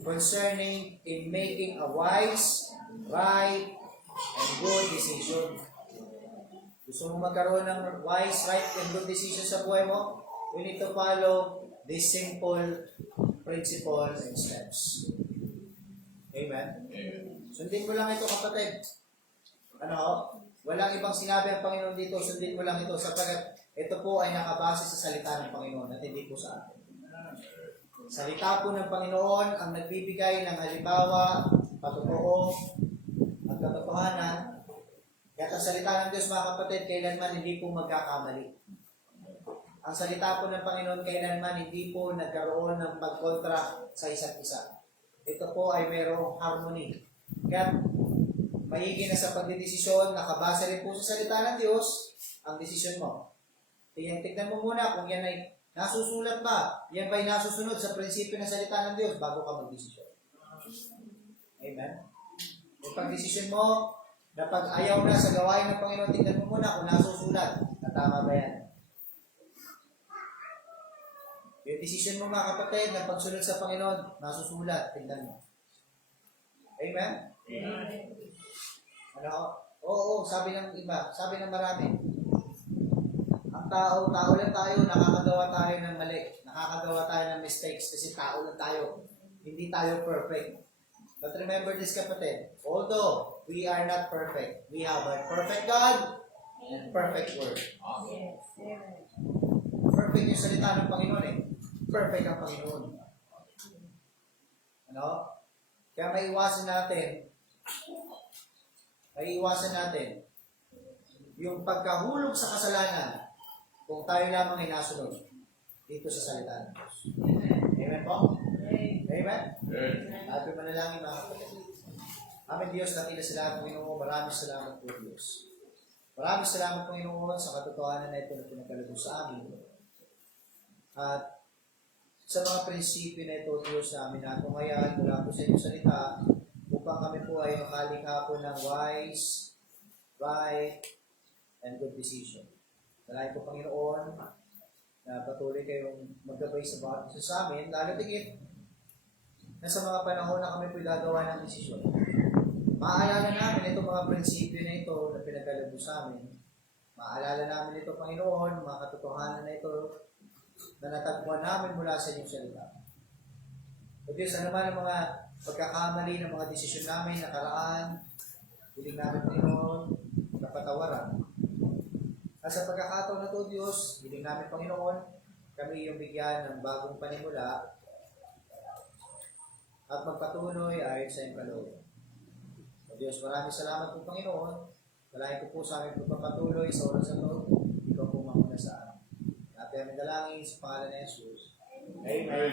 concerning in making a wise, right, and good decision. Gusto mo magkaroon ng wise, right, and good decision sa buhay mo? We need to follow these simple principles and steps. Amen? Sundin mo lang ito kapatid. Ano? Walang ibang sinabi ang Panginoon dito, sundin mo lang ito sapagkat ito po ay nakabase sa salita ng Panginoon at hindi po sa atin. Salita po ng Panginoon ang nagbibigay ng halimbawa, patotoo, at katotohanan. Kaya ang salita ng Diyos mga kapatid, kailanman hindi po magkakamali. Ang salita po ng Panginoon kailanman hindi po nagkaroon ng pagkontra sa isa't isa. Ito po ay mayroong harmony. Kaya maigi na sa pagdidesisyon, nakabasa rin po sa salita ng Diyos, ang desisyon mo. Tignan mo muna kung yan ay nasusulat ba, yan ba ay nasusunod sa prinsipyo ng salita ng Diyos bago ka magdesisyon. Amen? Yung pagdesisyon mo, na pag ayaw na sa gawain ng Panginoon, tignan mo muna kung nasusulat, na tama ba yan. Yung desisyon mo mga kapatid, na pagsunod sa Panginoon, nasusulat, tignan mo. Amen? Ano? Oo, sabi ng iba, sabi ng marami. Ang tao lang tayo, nakakagawa tayo ng mali, nakakagawa tayo ng mistakes kasi tao lang tayo. Hindi tayo perfect. But remember this kapatid, although we are not perfect, we have a perfect God and perfect Word. Perfect yung salita ng Panginoon eh. Perfect ang Panginoon. Ano? Kaya maiwasan natin yung pagkahulog sa kasalanan kung tayo lamang ay nasunod dito sa salita ng Diyos. Amen po? Amen? Ating manalangin mga kapatid. Aming Diyos, nakila sa lahat ng Panginoon, maraming salamat po Diyos. Maraming salamat Panginoon sa katotohanan na ito na pinagkalugod sa amin. At sa mga prinsipyo na ito, Diyos, namin na ngayon mula po sa inyong salita, upang kami po ay makalikha po ng wise, right, and good decision. Salamat po, Panginoon, na patuloy kayong maggabay sa bawat isa sa amin, lalo tigit na sa mga panahon na kami po gagawa ng desisyon. Maaalala namin itong mga prinsipyo na ito na pinagkaloob sa amin. Maaalala namin ito, Panginoon, mga katotohanan na ito na natagpuan namin mula sa inyong salita. O Diyos, ano man ang mga pagkakamali ng mga desisyon namin, nakaraan, hiling namin, Panginoon, napatawaran. At sa pagkakataon na ito, Diyos, hiling namin, Panginoon, kami yung bigyan ng bagong panimula at magpatuloy ayon sa iyong kalooban. O Diyos, maraming salamat po, Panginoon. Dalayan ko po sa aming pagpapatuloy sa oras na ito. Ikaw po mamuna sa amin. At kami dalangin sa pangalan ni Jesus. Amen.